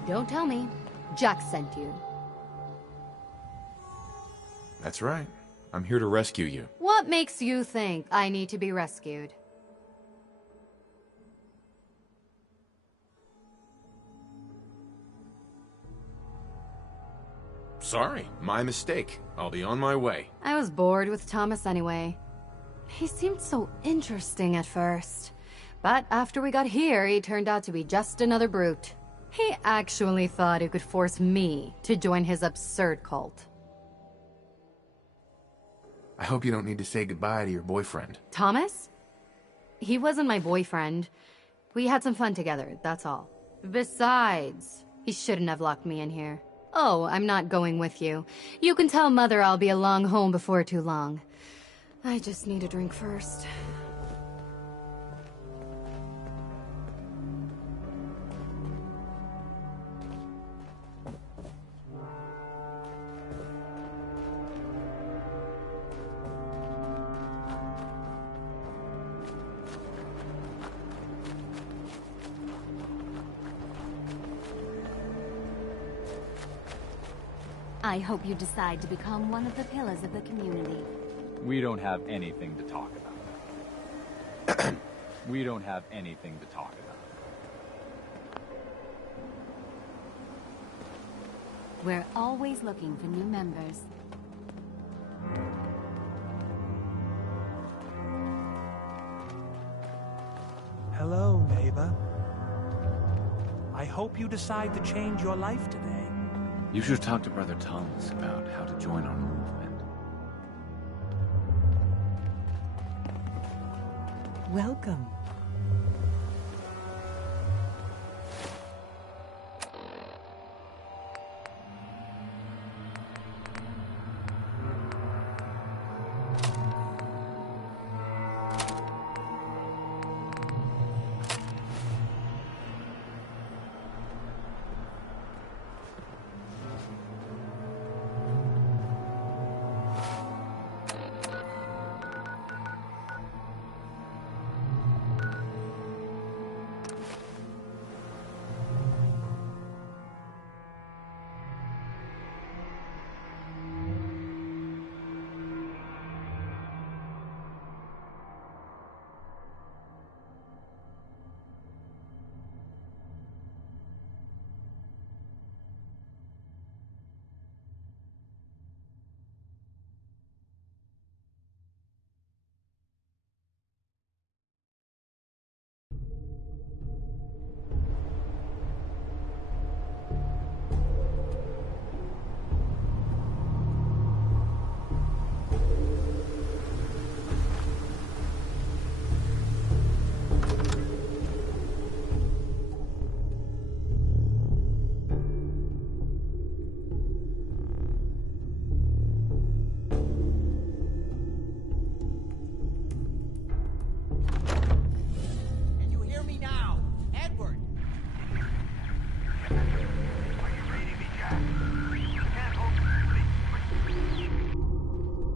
Don't tell me. Jack sent you. That's right. I'm here to rescue you. What makes you think I need to be rescued? Sorry, my mistake. I'll be on my way. I was bored with Thomas anyway. He seemed so interesting at first. But after we got here, he turned out to be just another brute. He actually thought he could force me to join his absurd cult. I hope you don't need to say goodbye to your boyfriend. Thomas? He wasn't my boyfriend. We had some fun together, that's all. Besides, he shouldn't have locked me in here. Oh, I'm not going with you. You can tell Mother I'll be along home before too long. I just need a drink first. I hope you decide to become one of the pillars of the community. We don't have anything to talk about. We don't have anything to talk about. We're always looking for new members. Hello, neighbor. I hope you decide to change your life today. You should talk to Brother Thomas about how to join our movement. Welcome.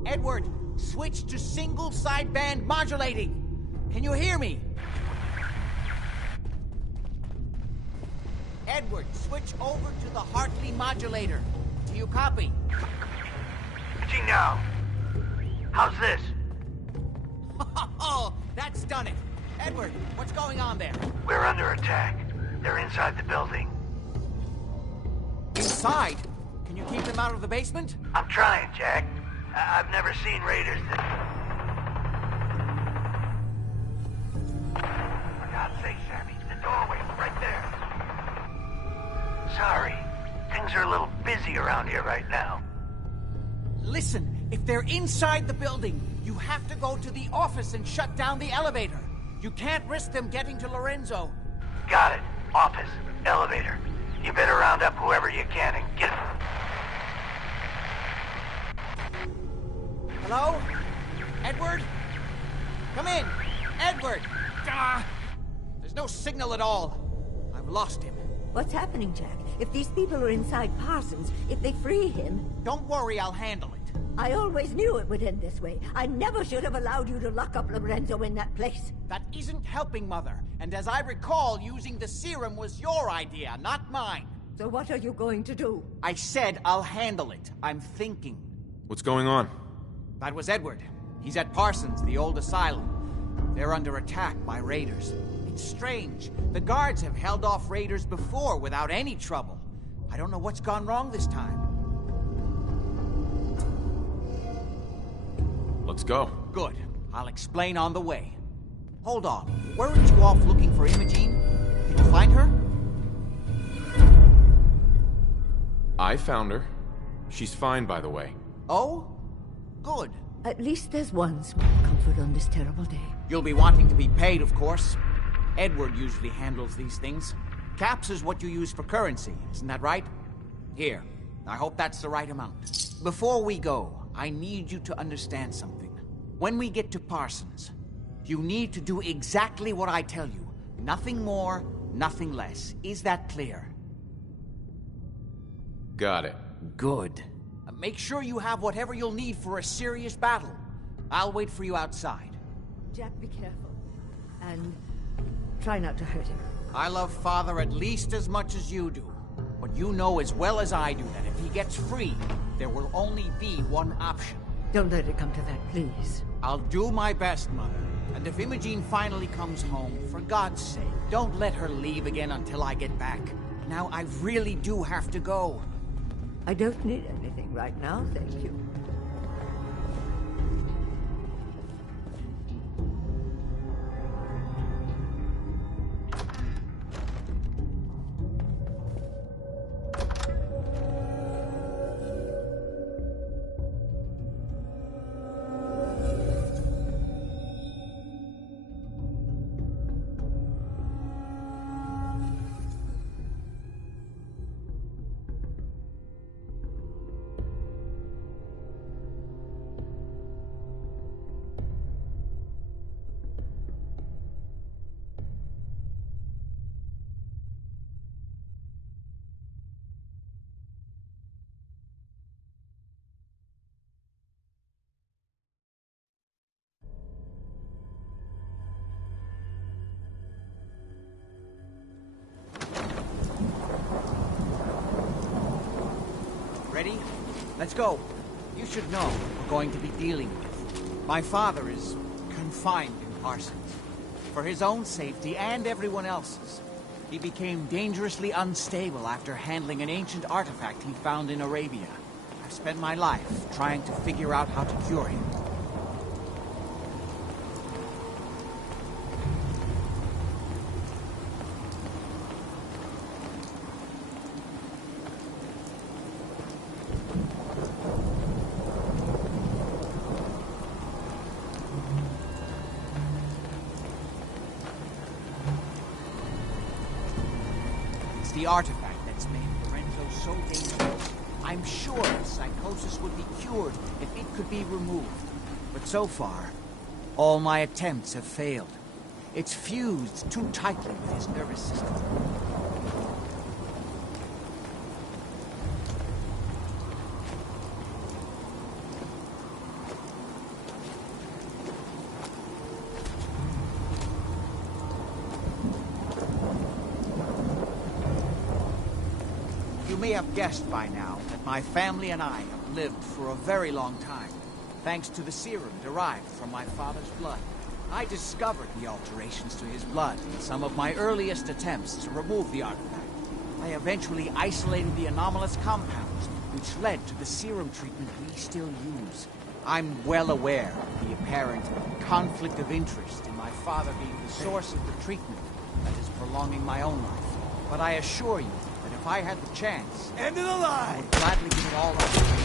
Edward, switch to single sideband modulating. Can you hear me? Edward, switch over to the Hartley modulator. Do you copy? Switching now. How's this? Oh, that's done it. Edward, what's going on there? We're under attack. They're inside the building. Inside? Can you keep them out of the basement? I'm trying, Jack. I've never seen raiders that... For God's sake, Sammy, the doorway, right there. Sorry. Things are a little busy around here right now. Listen, if they're inside the building, you have to go to the office and shut down the elevator. You can't risk them getting to Lorenzo. Got it. Office. Elevator. You better round up whoever you can and get... Hello? Edward? Come in! Edward! There's no signal at all. I've lost him. What's happening, Jack? If these people are inside Parsons, if they free him... Don't worry, I'll handle it. I always knew it would end this way. I never should have allowed you to lock up Lorenzo in that place. That isn't helping, Mother. And as I recall, using the serum was your idea, not mine. So what are you going to do? I said I'll handle it. I'm thinking. What's going on? That was Edward. He's at Parsons, the old asylum. They're under attack by raiders. It's strange. The guards have held off raiders before without any trouble. I don't know what's gone wrong this time. Let's go. Good. I'll explain on the way. Hold on. Weren't you off looking for Imogene? Did you find her? I found her. She's fine, by the way. Oh? Good. At least there's one small comfort on this terrible day. You'll be wanting to be paid, of course. Edward usually handles these things. Caps is what you use for currency, isn't that right? Here. I hope that's the right amount. Before we go, I need you to understand something. When we get to Parsons, you need to do exactly what I tell you. Nothing more, nothing less. Is that clear? Got it. Good. Make sure you have whatever you'll need for a serious battle. I'll wait for you outside. Jack, be careful. And try not to hurt him. I love Father at least as much as you do. But you know as well as I do that if he gets free, there will only be one option. Don't let it come to that, please. I'll do my best, Mother. And if Imogene finally comes home, for God's sake, don't let her leave again until I get back. Now, I really do have to go. I don't need anything right now, thank you. Ready? Let's go. You should know we're going to be dealing with. My father is confined in Parsons. For his own safety and everyone else's. He became dangerously unstable after handling an ancient artifact he found in Arabia. I've spent my life trying to figure out how to cure him. The artifact that's made Lorenzo so dangerous. I'm sure his psychosis would be cured if it could be removed. But so far, all my attempts have failed. It's fused too tightly with his nervous system. You may have guessed by now that my family and I have lived for a very long time, thanks to the serum derived from my father's blood. I discovered the alterations to his blood in some of my earliest attempts to remove the artifact. I eventually isolated the anomalous compounds, which led to the serum treatment we still use. I'm well aware of the apparent conflict of interest in my father being the source of the treatment that is prolonging my own life. But I assure you, that if I had the chance, end of the line, I would gladly give it all up.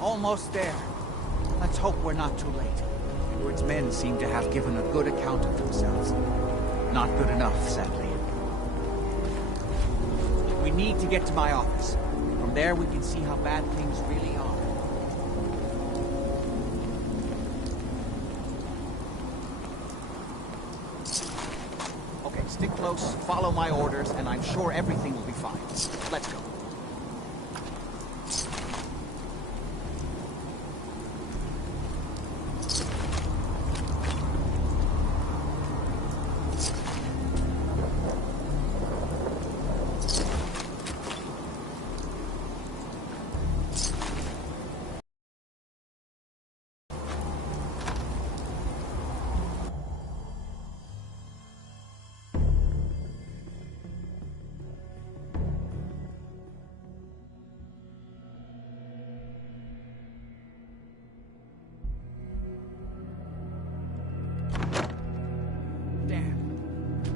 Almost there. Let's hope we're not too late. Edward's men seem to have given a good account of themselves. Not good enough, sadly. We need to get to my office. From there we can see how bad things really are. Okay, stick close, follow my orders, and I'm sure everything will be fine. Let's go.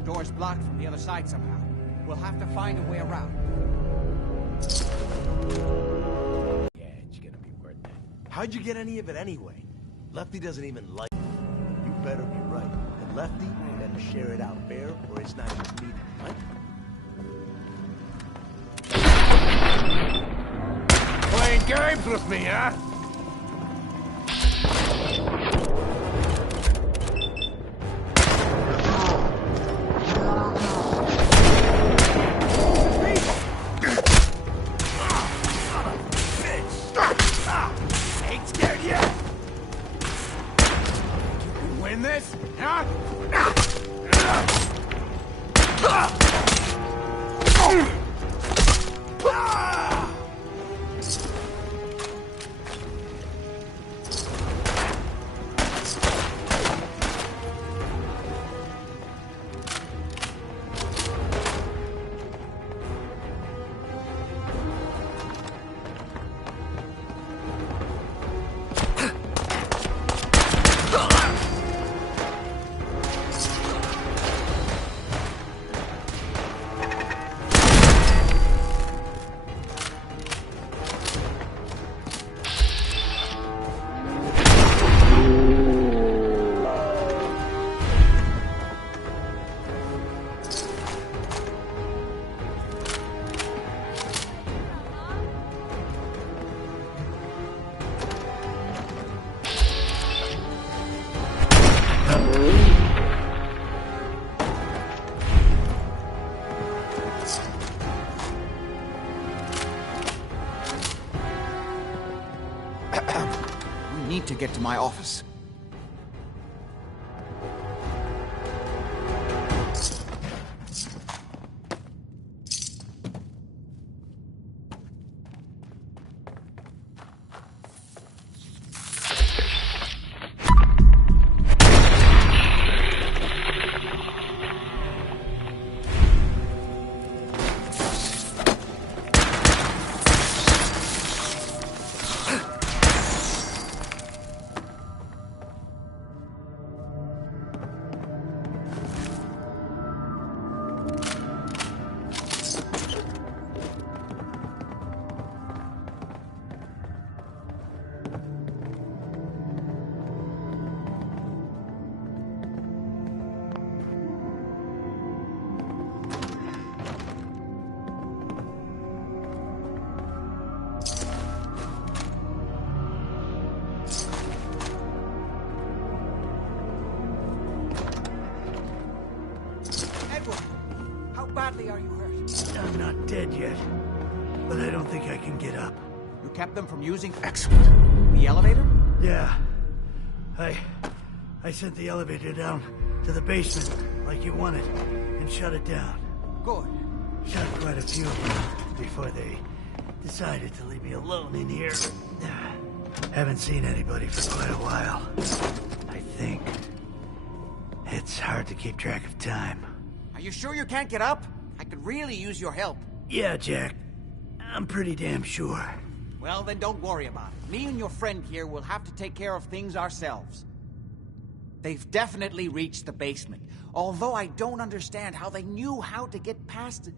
Door's blocked from the other side somehow. We'll have to find a way around. Yeah, it's gonna be worth it. How'd you get any of it anyway? Lefty doesn't even like it. You better be right. And Lefty better share it out fair, or it's not even needed, right? Playing games with me, huh? We need to get to my office. Badly are you hurt? I'm not dead yet, but I don't think I can get up. You kept them from using... Excellent. The elevator? Yeah. I sent the elevator down to the basement like you wanted and shut it down. Good. Shot quite a few of them before they decided to leave me alone in here. Haven't seen anybody for quite a while. I think. It's hard to keep track of time. Are you sure you can't get up? I could really use your help. Yeah, Jack. I'm pretty damn sure. Well, then don't worry about it. Me and your friend here will have to take care of things ourselves. They've definitely reached the basement. Although I don't understand how they knew how to get past it.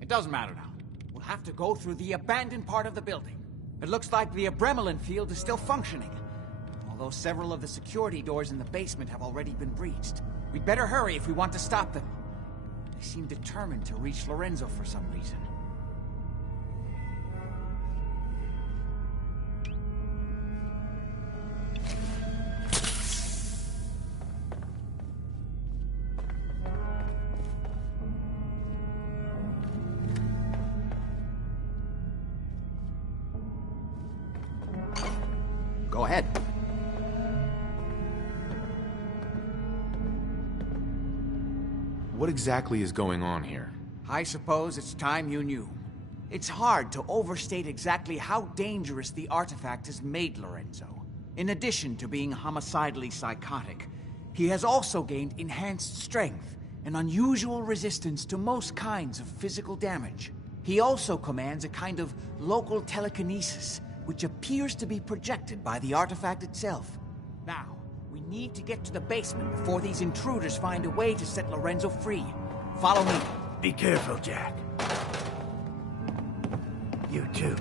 It doesn't matter now. We'll have to go through the abandoned part of the building. It looks like the Abremelin field is still functioning, although several of the security doors in the basement have already been breached. We'd better hurry if we want to stop them. They seem determined to reach Lorenzo for some reason. Go ahead. What exactly is going on here? I suppose it's time you knew. It's hard to overstate exactly how dangerous the artifact has made Lorenzo. In addition to being homicidally psychotic, he has also gained enhanced strength and unusual resistance to most kinds of physical damage. He also commands a kind of local telekinesis, which appears to be projected by the artifact itself. Now, we need to get to the basement before these intruders find a way to set Lorenzo free. Follow me. Be careful, Jack. You too.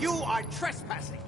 You are trespassing!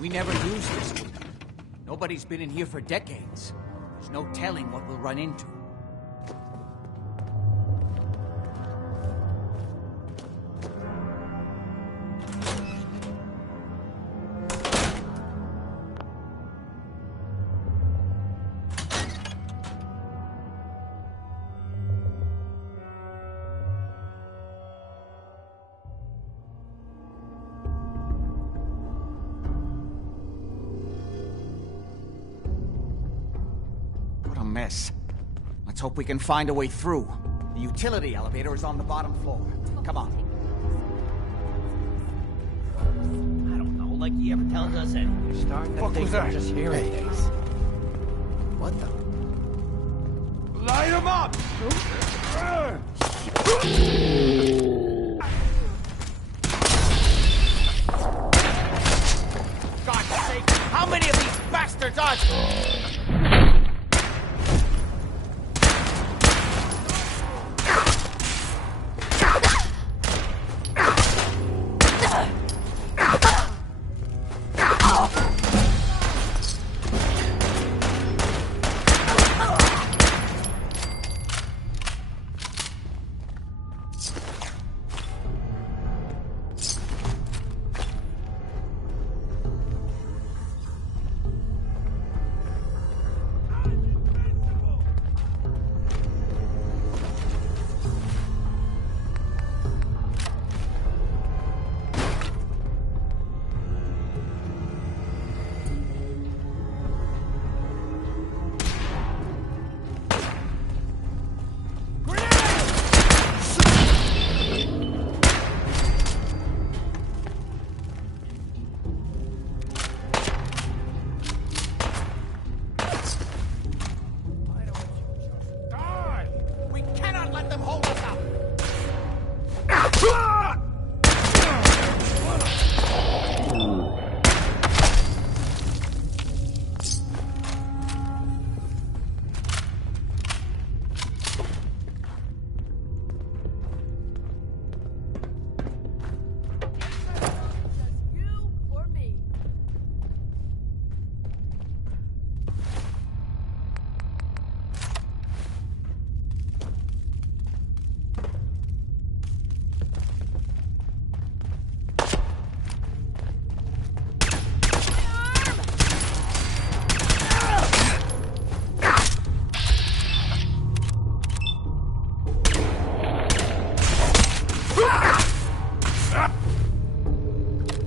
We never used this one. Nobody's been in here for decades. There's no telling what we'll run into. Mess. Let's hope we can find a way through. The utility elevator is on the bottom floor. Come on. I don't know, like he ever tells us anything. You're starting to Fuck think was we're that? just hearing things. What the? Light him up! God's sake, how many of these bastards are...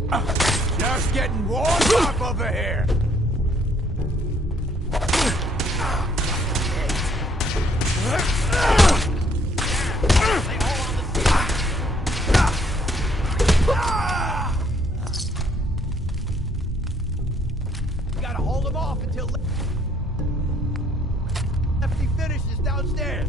Just getting warmed up over here. Gotta hold him off until Lefty finishes downstairs.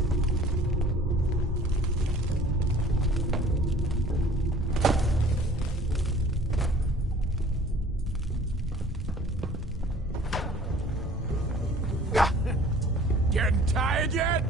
Getting tired yet?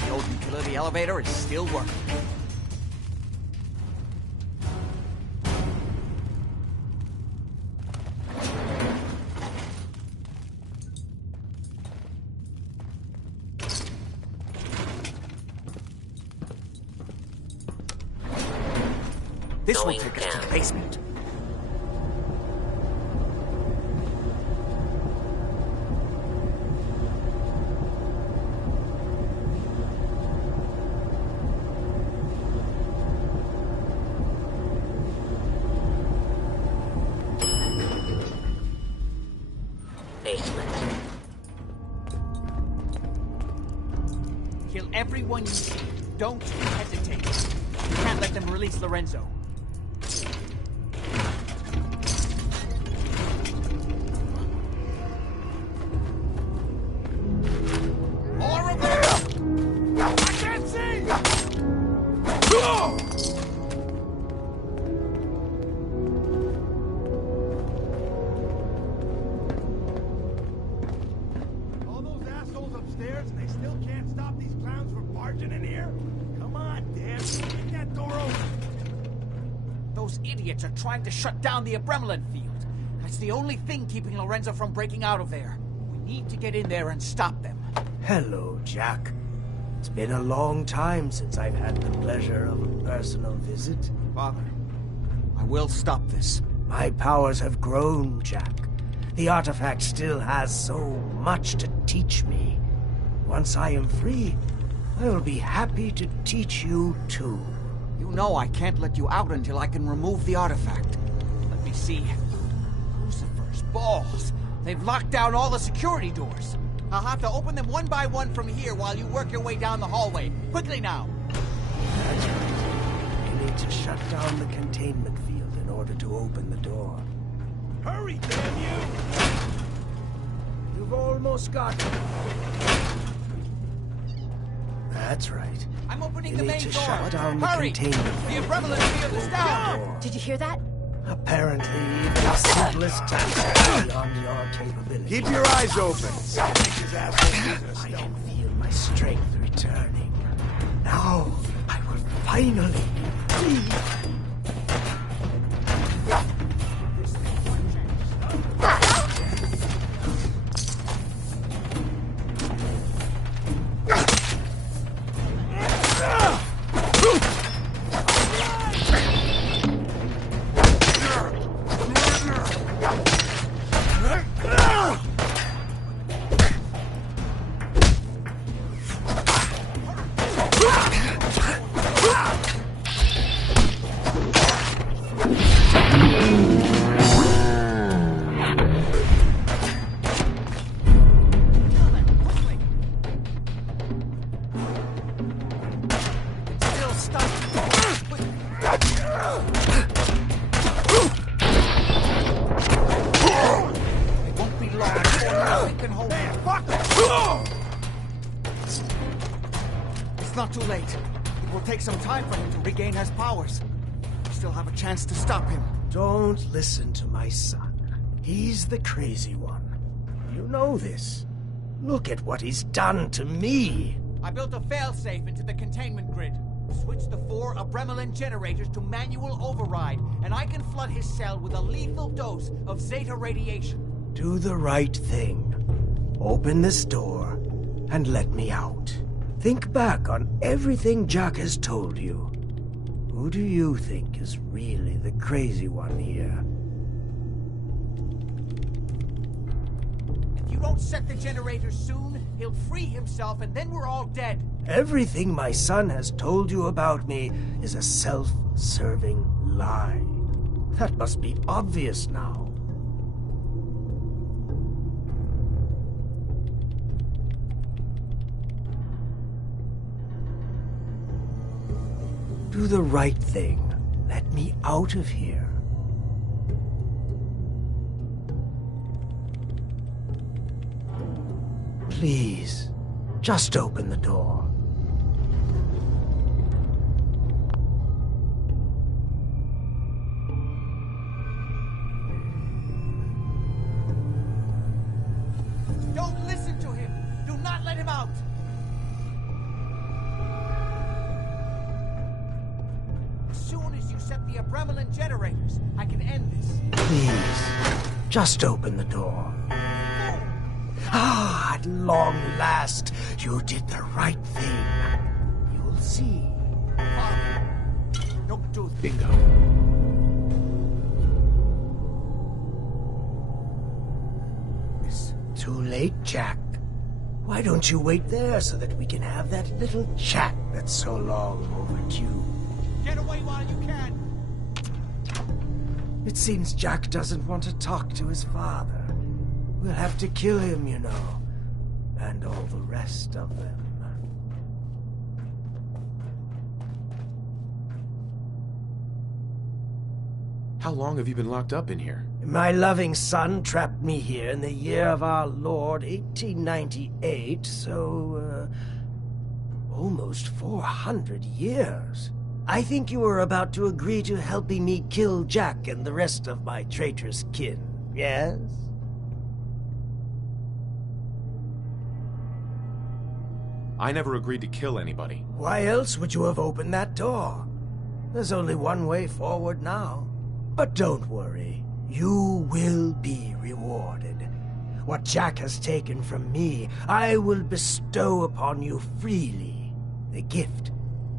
The old utility elevator is still working. This will take us to the basement. Kill everyone you see. Don't hesitate. You can't let them release Lorenzo. More of them! I can't see! All those assholes upstairs and they still can't stop these clowns from barging in here? Come on, Dan. Get that door open. Those idiots are trying to shut down the Abramelin field. That's the only thing keeping Lorenzo from breaking out of there. We need to get in there and stop them. Hello, Jack. It's been a long time since I've had the pleasure of a personal visit. Father, I will stop this. My powers have grown, Jack. The artifact still has so much to teach me. Once I am free, I will be happy to teach you too. You know I can't let you out until I can remove the artifact. Let me see. Lucifer's balls. They've locked down all the security doors. I'll have to open them one by one from here while you work your way down the hallway. Quickly now. That's right. You need to shut down the containment field in order to open the door. Hurry, damn you! You've almost got it. That's right. I'm opening You the need main to door. shut down the Hurry! containment The field. Abramelin field is down! Did you hear that? Apparently, the simplest task is beyond your capability. Keep your eyes open. I can feel my strength returning. Now, I will finally be free. It's not too late. It will take some time for him to regain his powers. We still have a chance to stop him. Don't listen to my son. He's the crazy one. You know this. Look at what he's done to me. I built a failsafe into the containment grid. Switched the 4 Abremelin generators to manual override, and I can flood his cell with a lethal dose of Zeta radiation. Do the right thing. Open this door and let me out. Think back on everything Jack has told you. Who do you think is really the crazy one here? If you don't set the generators soon, he'll free himself and then we're all dead. Everything my son has told you about me is a self-serving lie. That must be obvious now. Do the right thing. Let me out of here. Please, just open the door. Don't listen to him. Do not let him out. As soon as you set the Abremelin generators, I can end this. Please, just open the door. Ah, at long last, you did the right thing. You'll see. Don't do this. Bingo. It's too late, Jack. Why don't you wait there so that we can have that little chat that's so long overdue? Get away while you can. It seems Jack doesn't want to talk to his father. We'll have to kill him, you know. And all the rest of them. How long have you been locked up in here? My loving son trapped me here in the year of our Lord, 1898, so, almost 400 years. I think you were about to agree to helping me kill Jack and the rest of my traitorous kin, yes? I never agreed to kill anybody. Why else would you have opened that door? There's only one way forward now. But don't worry. You will be rewarded. What Jack has taken from me, I will bestow upon you freely. The gift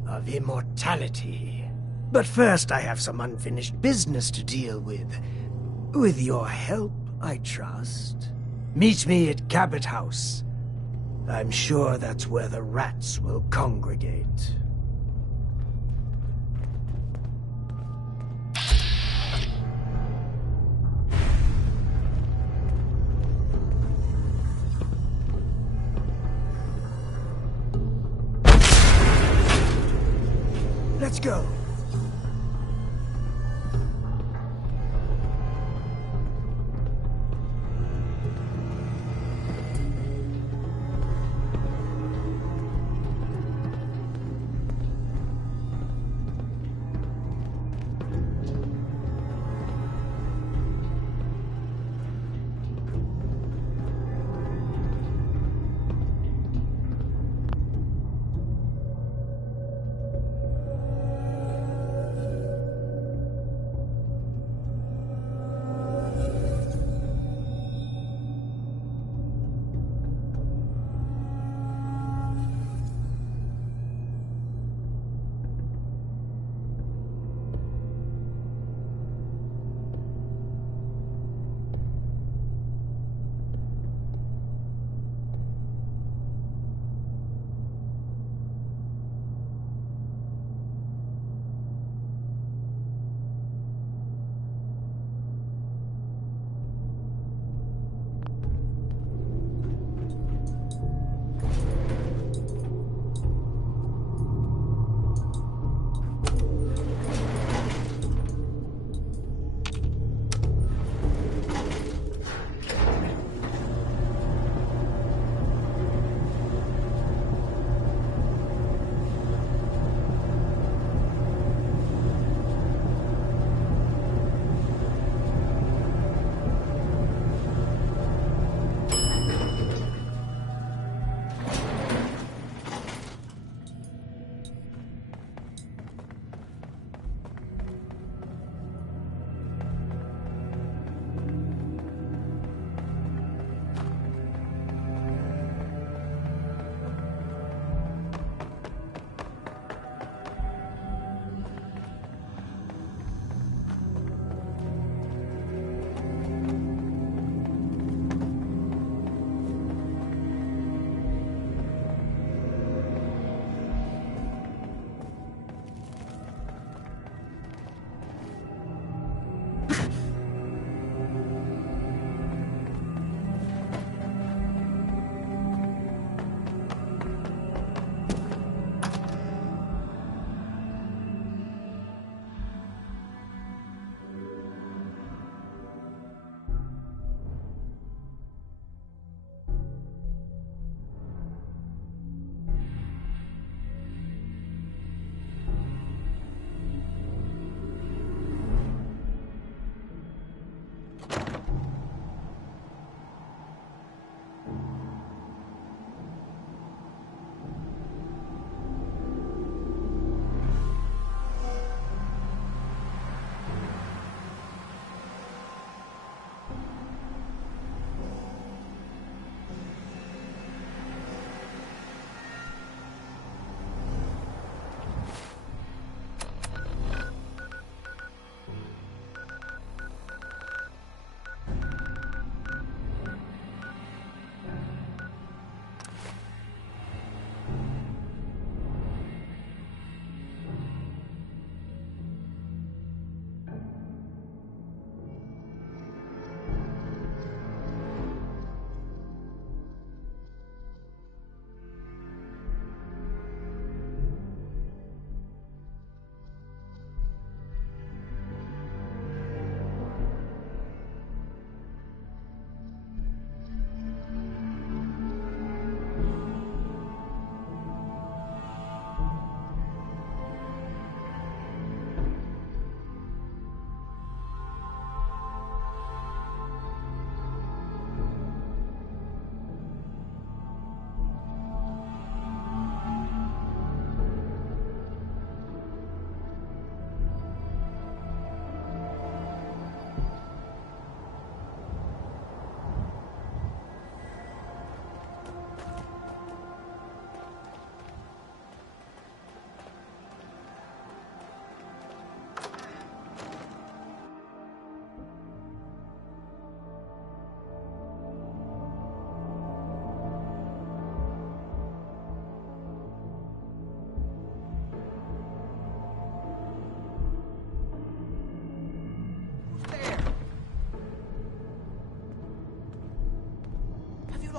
of immortality. But first I have some unfinished business to deal with. With your help, I trust. Meet me at Cabot House. I'm sure that's where the rats will congregate. Let's go.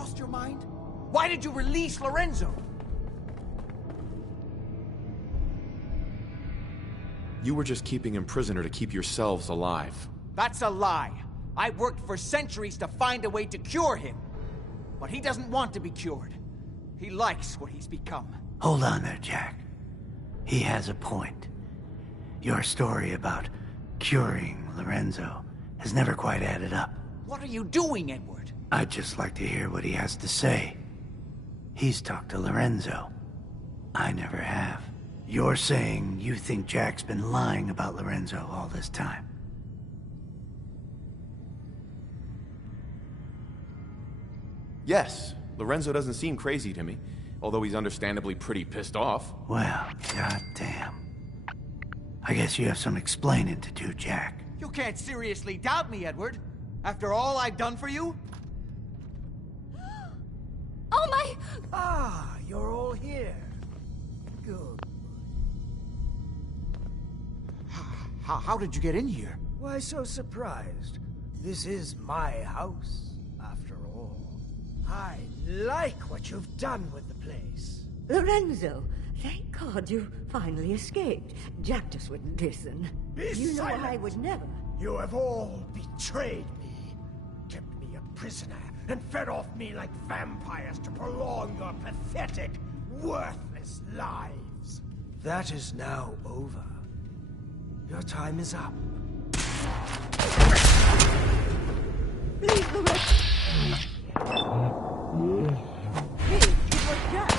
lost your mind? Why did you release Lorenzo? You were just keeping him prisoner to keep yourselves alive. That's a lie. I worked for centuries to find a way to cure him. But he doesn't want to be cured. He likes what he's become. Hold on there, Jack. He has a point. Your story about curing Lorenzo has never quite added up. What are you doing, Edward? I'd just like to hear what he has to say. He's talked to Lorenzo. I never have. You're saying you think Jack's been lying about Lorenzo all this time? Yes, Lorenzo doesn't seem crazy to me, although he's understandably pretty pissed off. Well, goddamn. I guess you have some explaining to do, Jack. You can't seriously doubt me, Edward. After all I've done for you? Oh my... Ah, you're all here. Good. How did you get in here? Why so surprised? This is my house, after all. I like what you've done with the place. Lorenzo, thank God you finally escaped. Jack just wouldn't listen. You know I would never. You have all betrayed me, kept me a prisoner, and fed off me like vampires to prolong your pathetic, worthless lives. That is now over. Your time is up. Please, Lorenzo. Hey, it was Jack.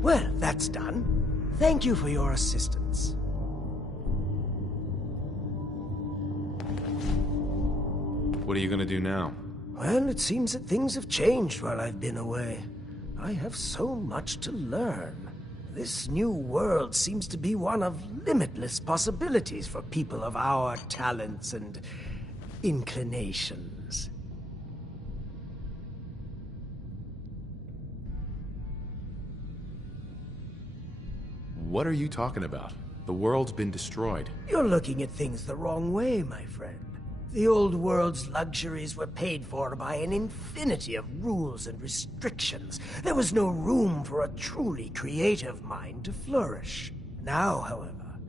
Well, that's done. Thank you for your assistance. What are you gonna do now? Well, it seems that things have changed while I've been away. I have so much to learn. This new world seems to be one of limitless possibilities for people of our talents and inclinations. What are you talking about? The world's been destroyed. You're looking at things the wrong way, my friend. The old world's luxuries were paid for by an infinity of rules and restrictions. There was no room for a truly creative mind to flourish. Now, however,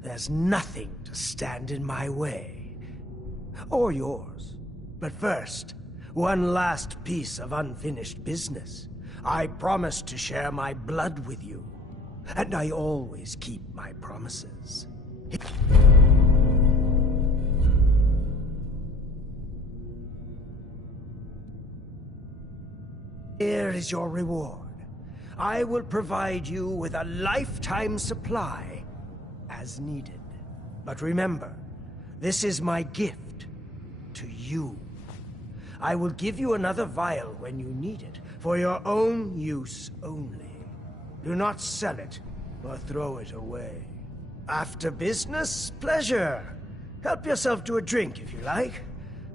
there's nothing to stand in my way. Or yours. But first, one last piece of unfinished business. I promised to share my blood with you. And I always keep my promises. Here is your reward. I will provide you with a lifetime supply, as needed. But remember, this is my gift to you. I will give you another vial when you need it, for your own use only. Do not sell it, or throw it away. After business, pleasure. Help yourself to a drink if you like.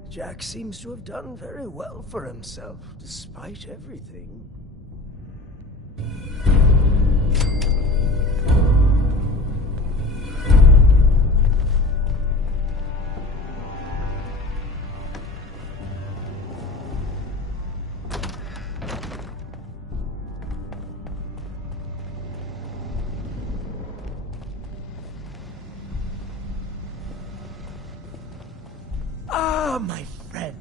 Jack seems to have done very well for himself, despite everything. Come, my friend.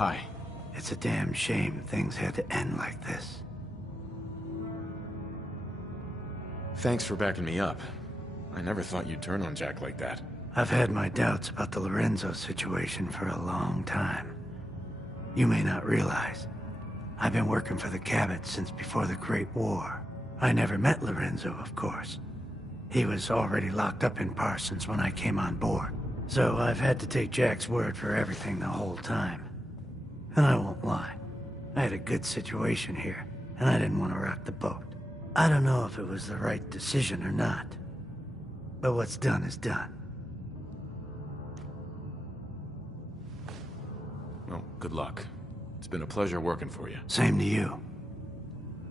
Hi. It's a damn shame things had to end like this. Thanks for backing me up. I never thought you'd turn on Jack like that. I've had my doubts about the Lorenzo situation for a long time. You may not realize, I've been working for the Cabot since before the Great War. I never met Lorenzo, of course. He was already locked up in Parsons when I came on board. So I've had to take Jack's word for everything the whole time. And I won't lie, I had a good situation here, and I didn't want to rock the boat. I don't know if it was the right decision or not, but what's done is done. Well, good luck. It's been a pleasure working for you. Same to you.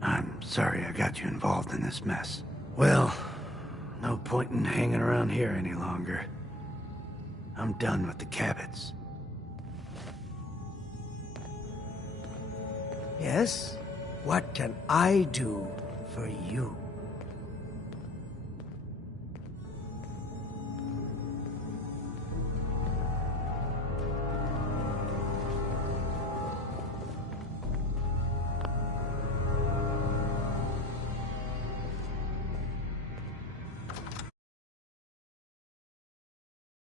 I'm sorry I got you involved in this mess. Well, no point in hanging around here any longer. I'm done with the Cabots. Yes? What can I do for you?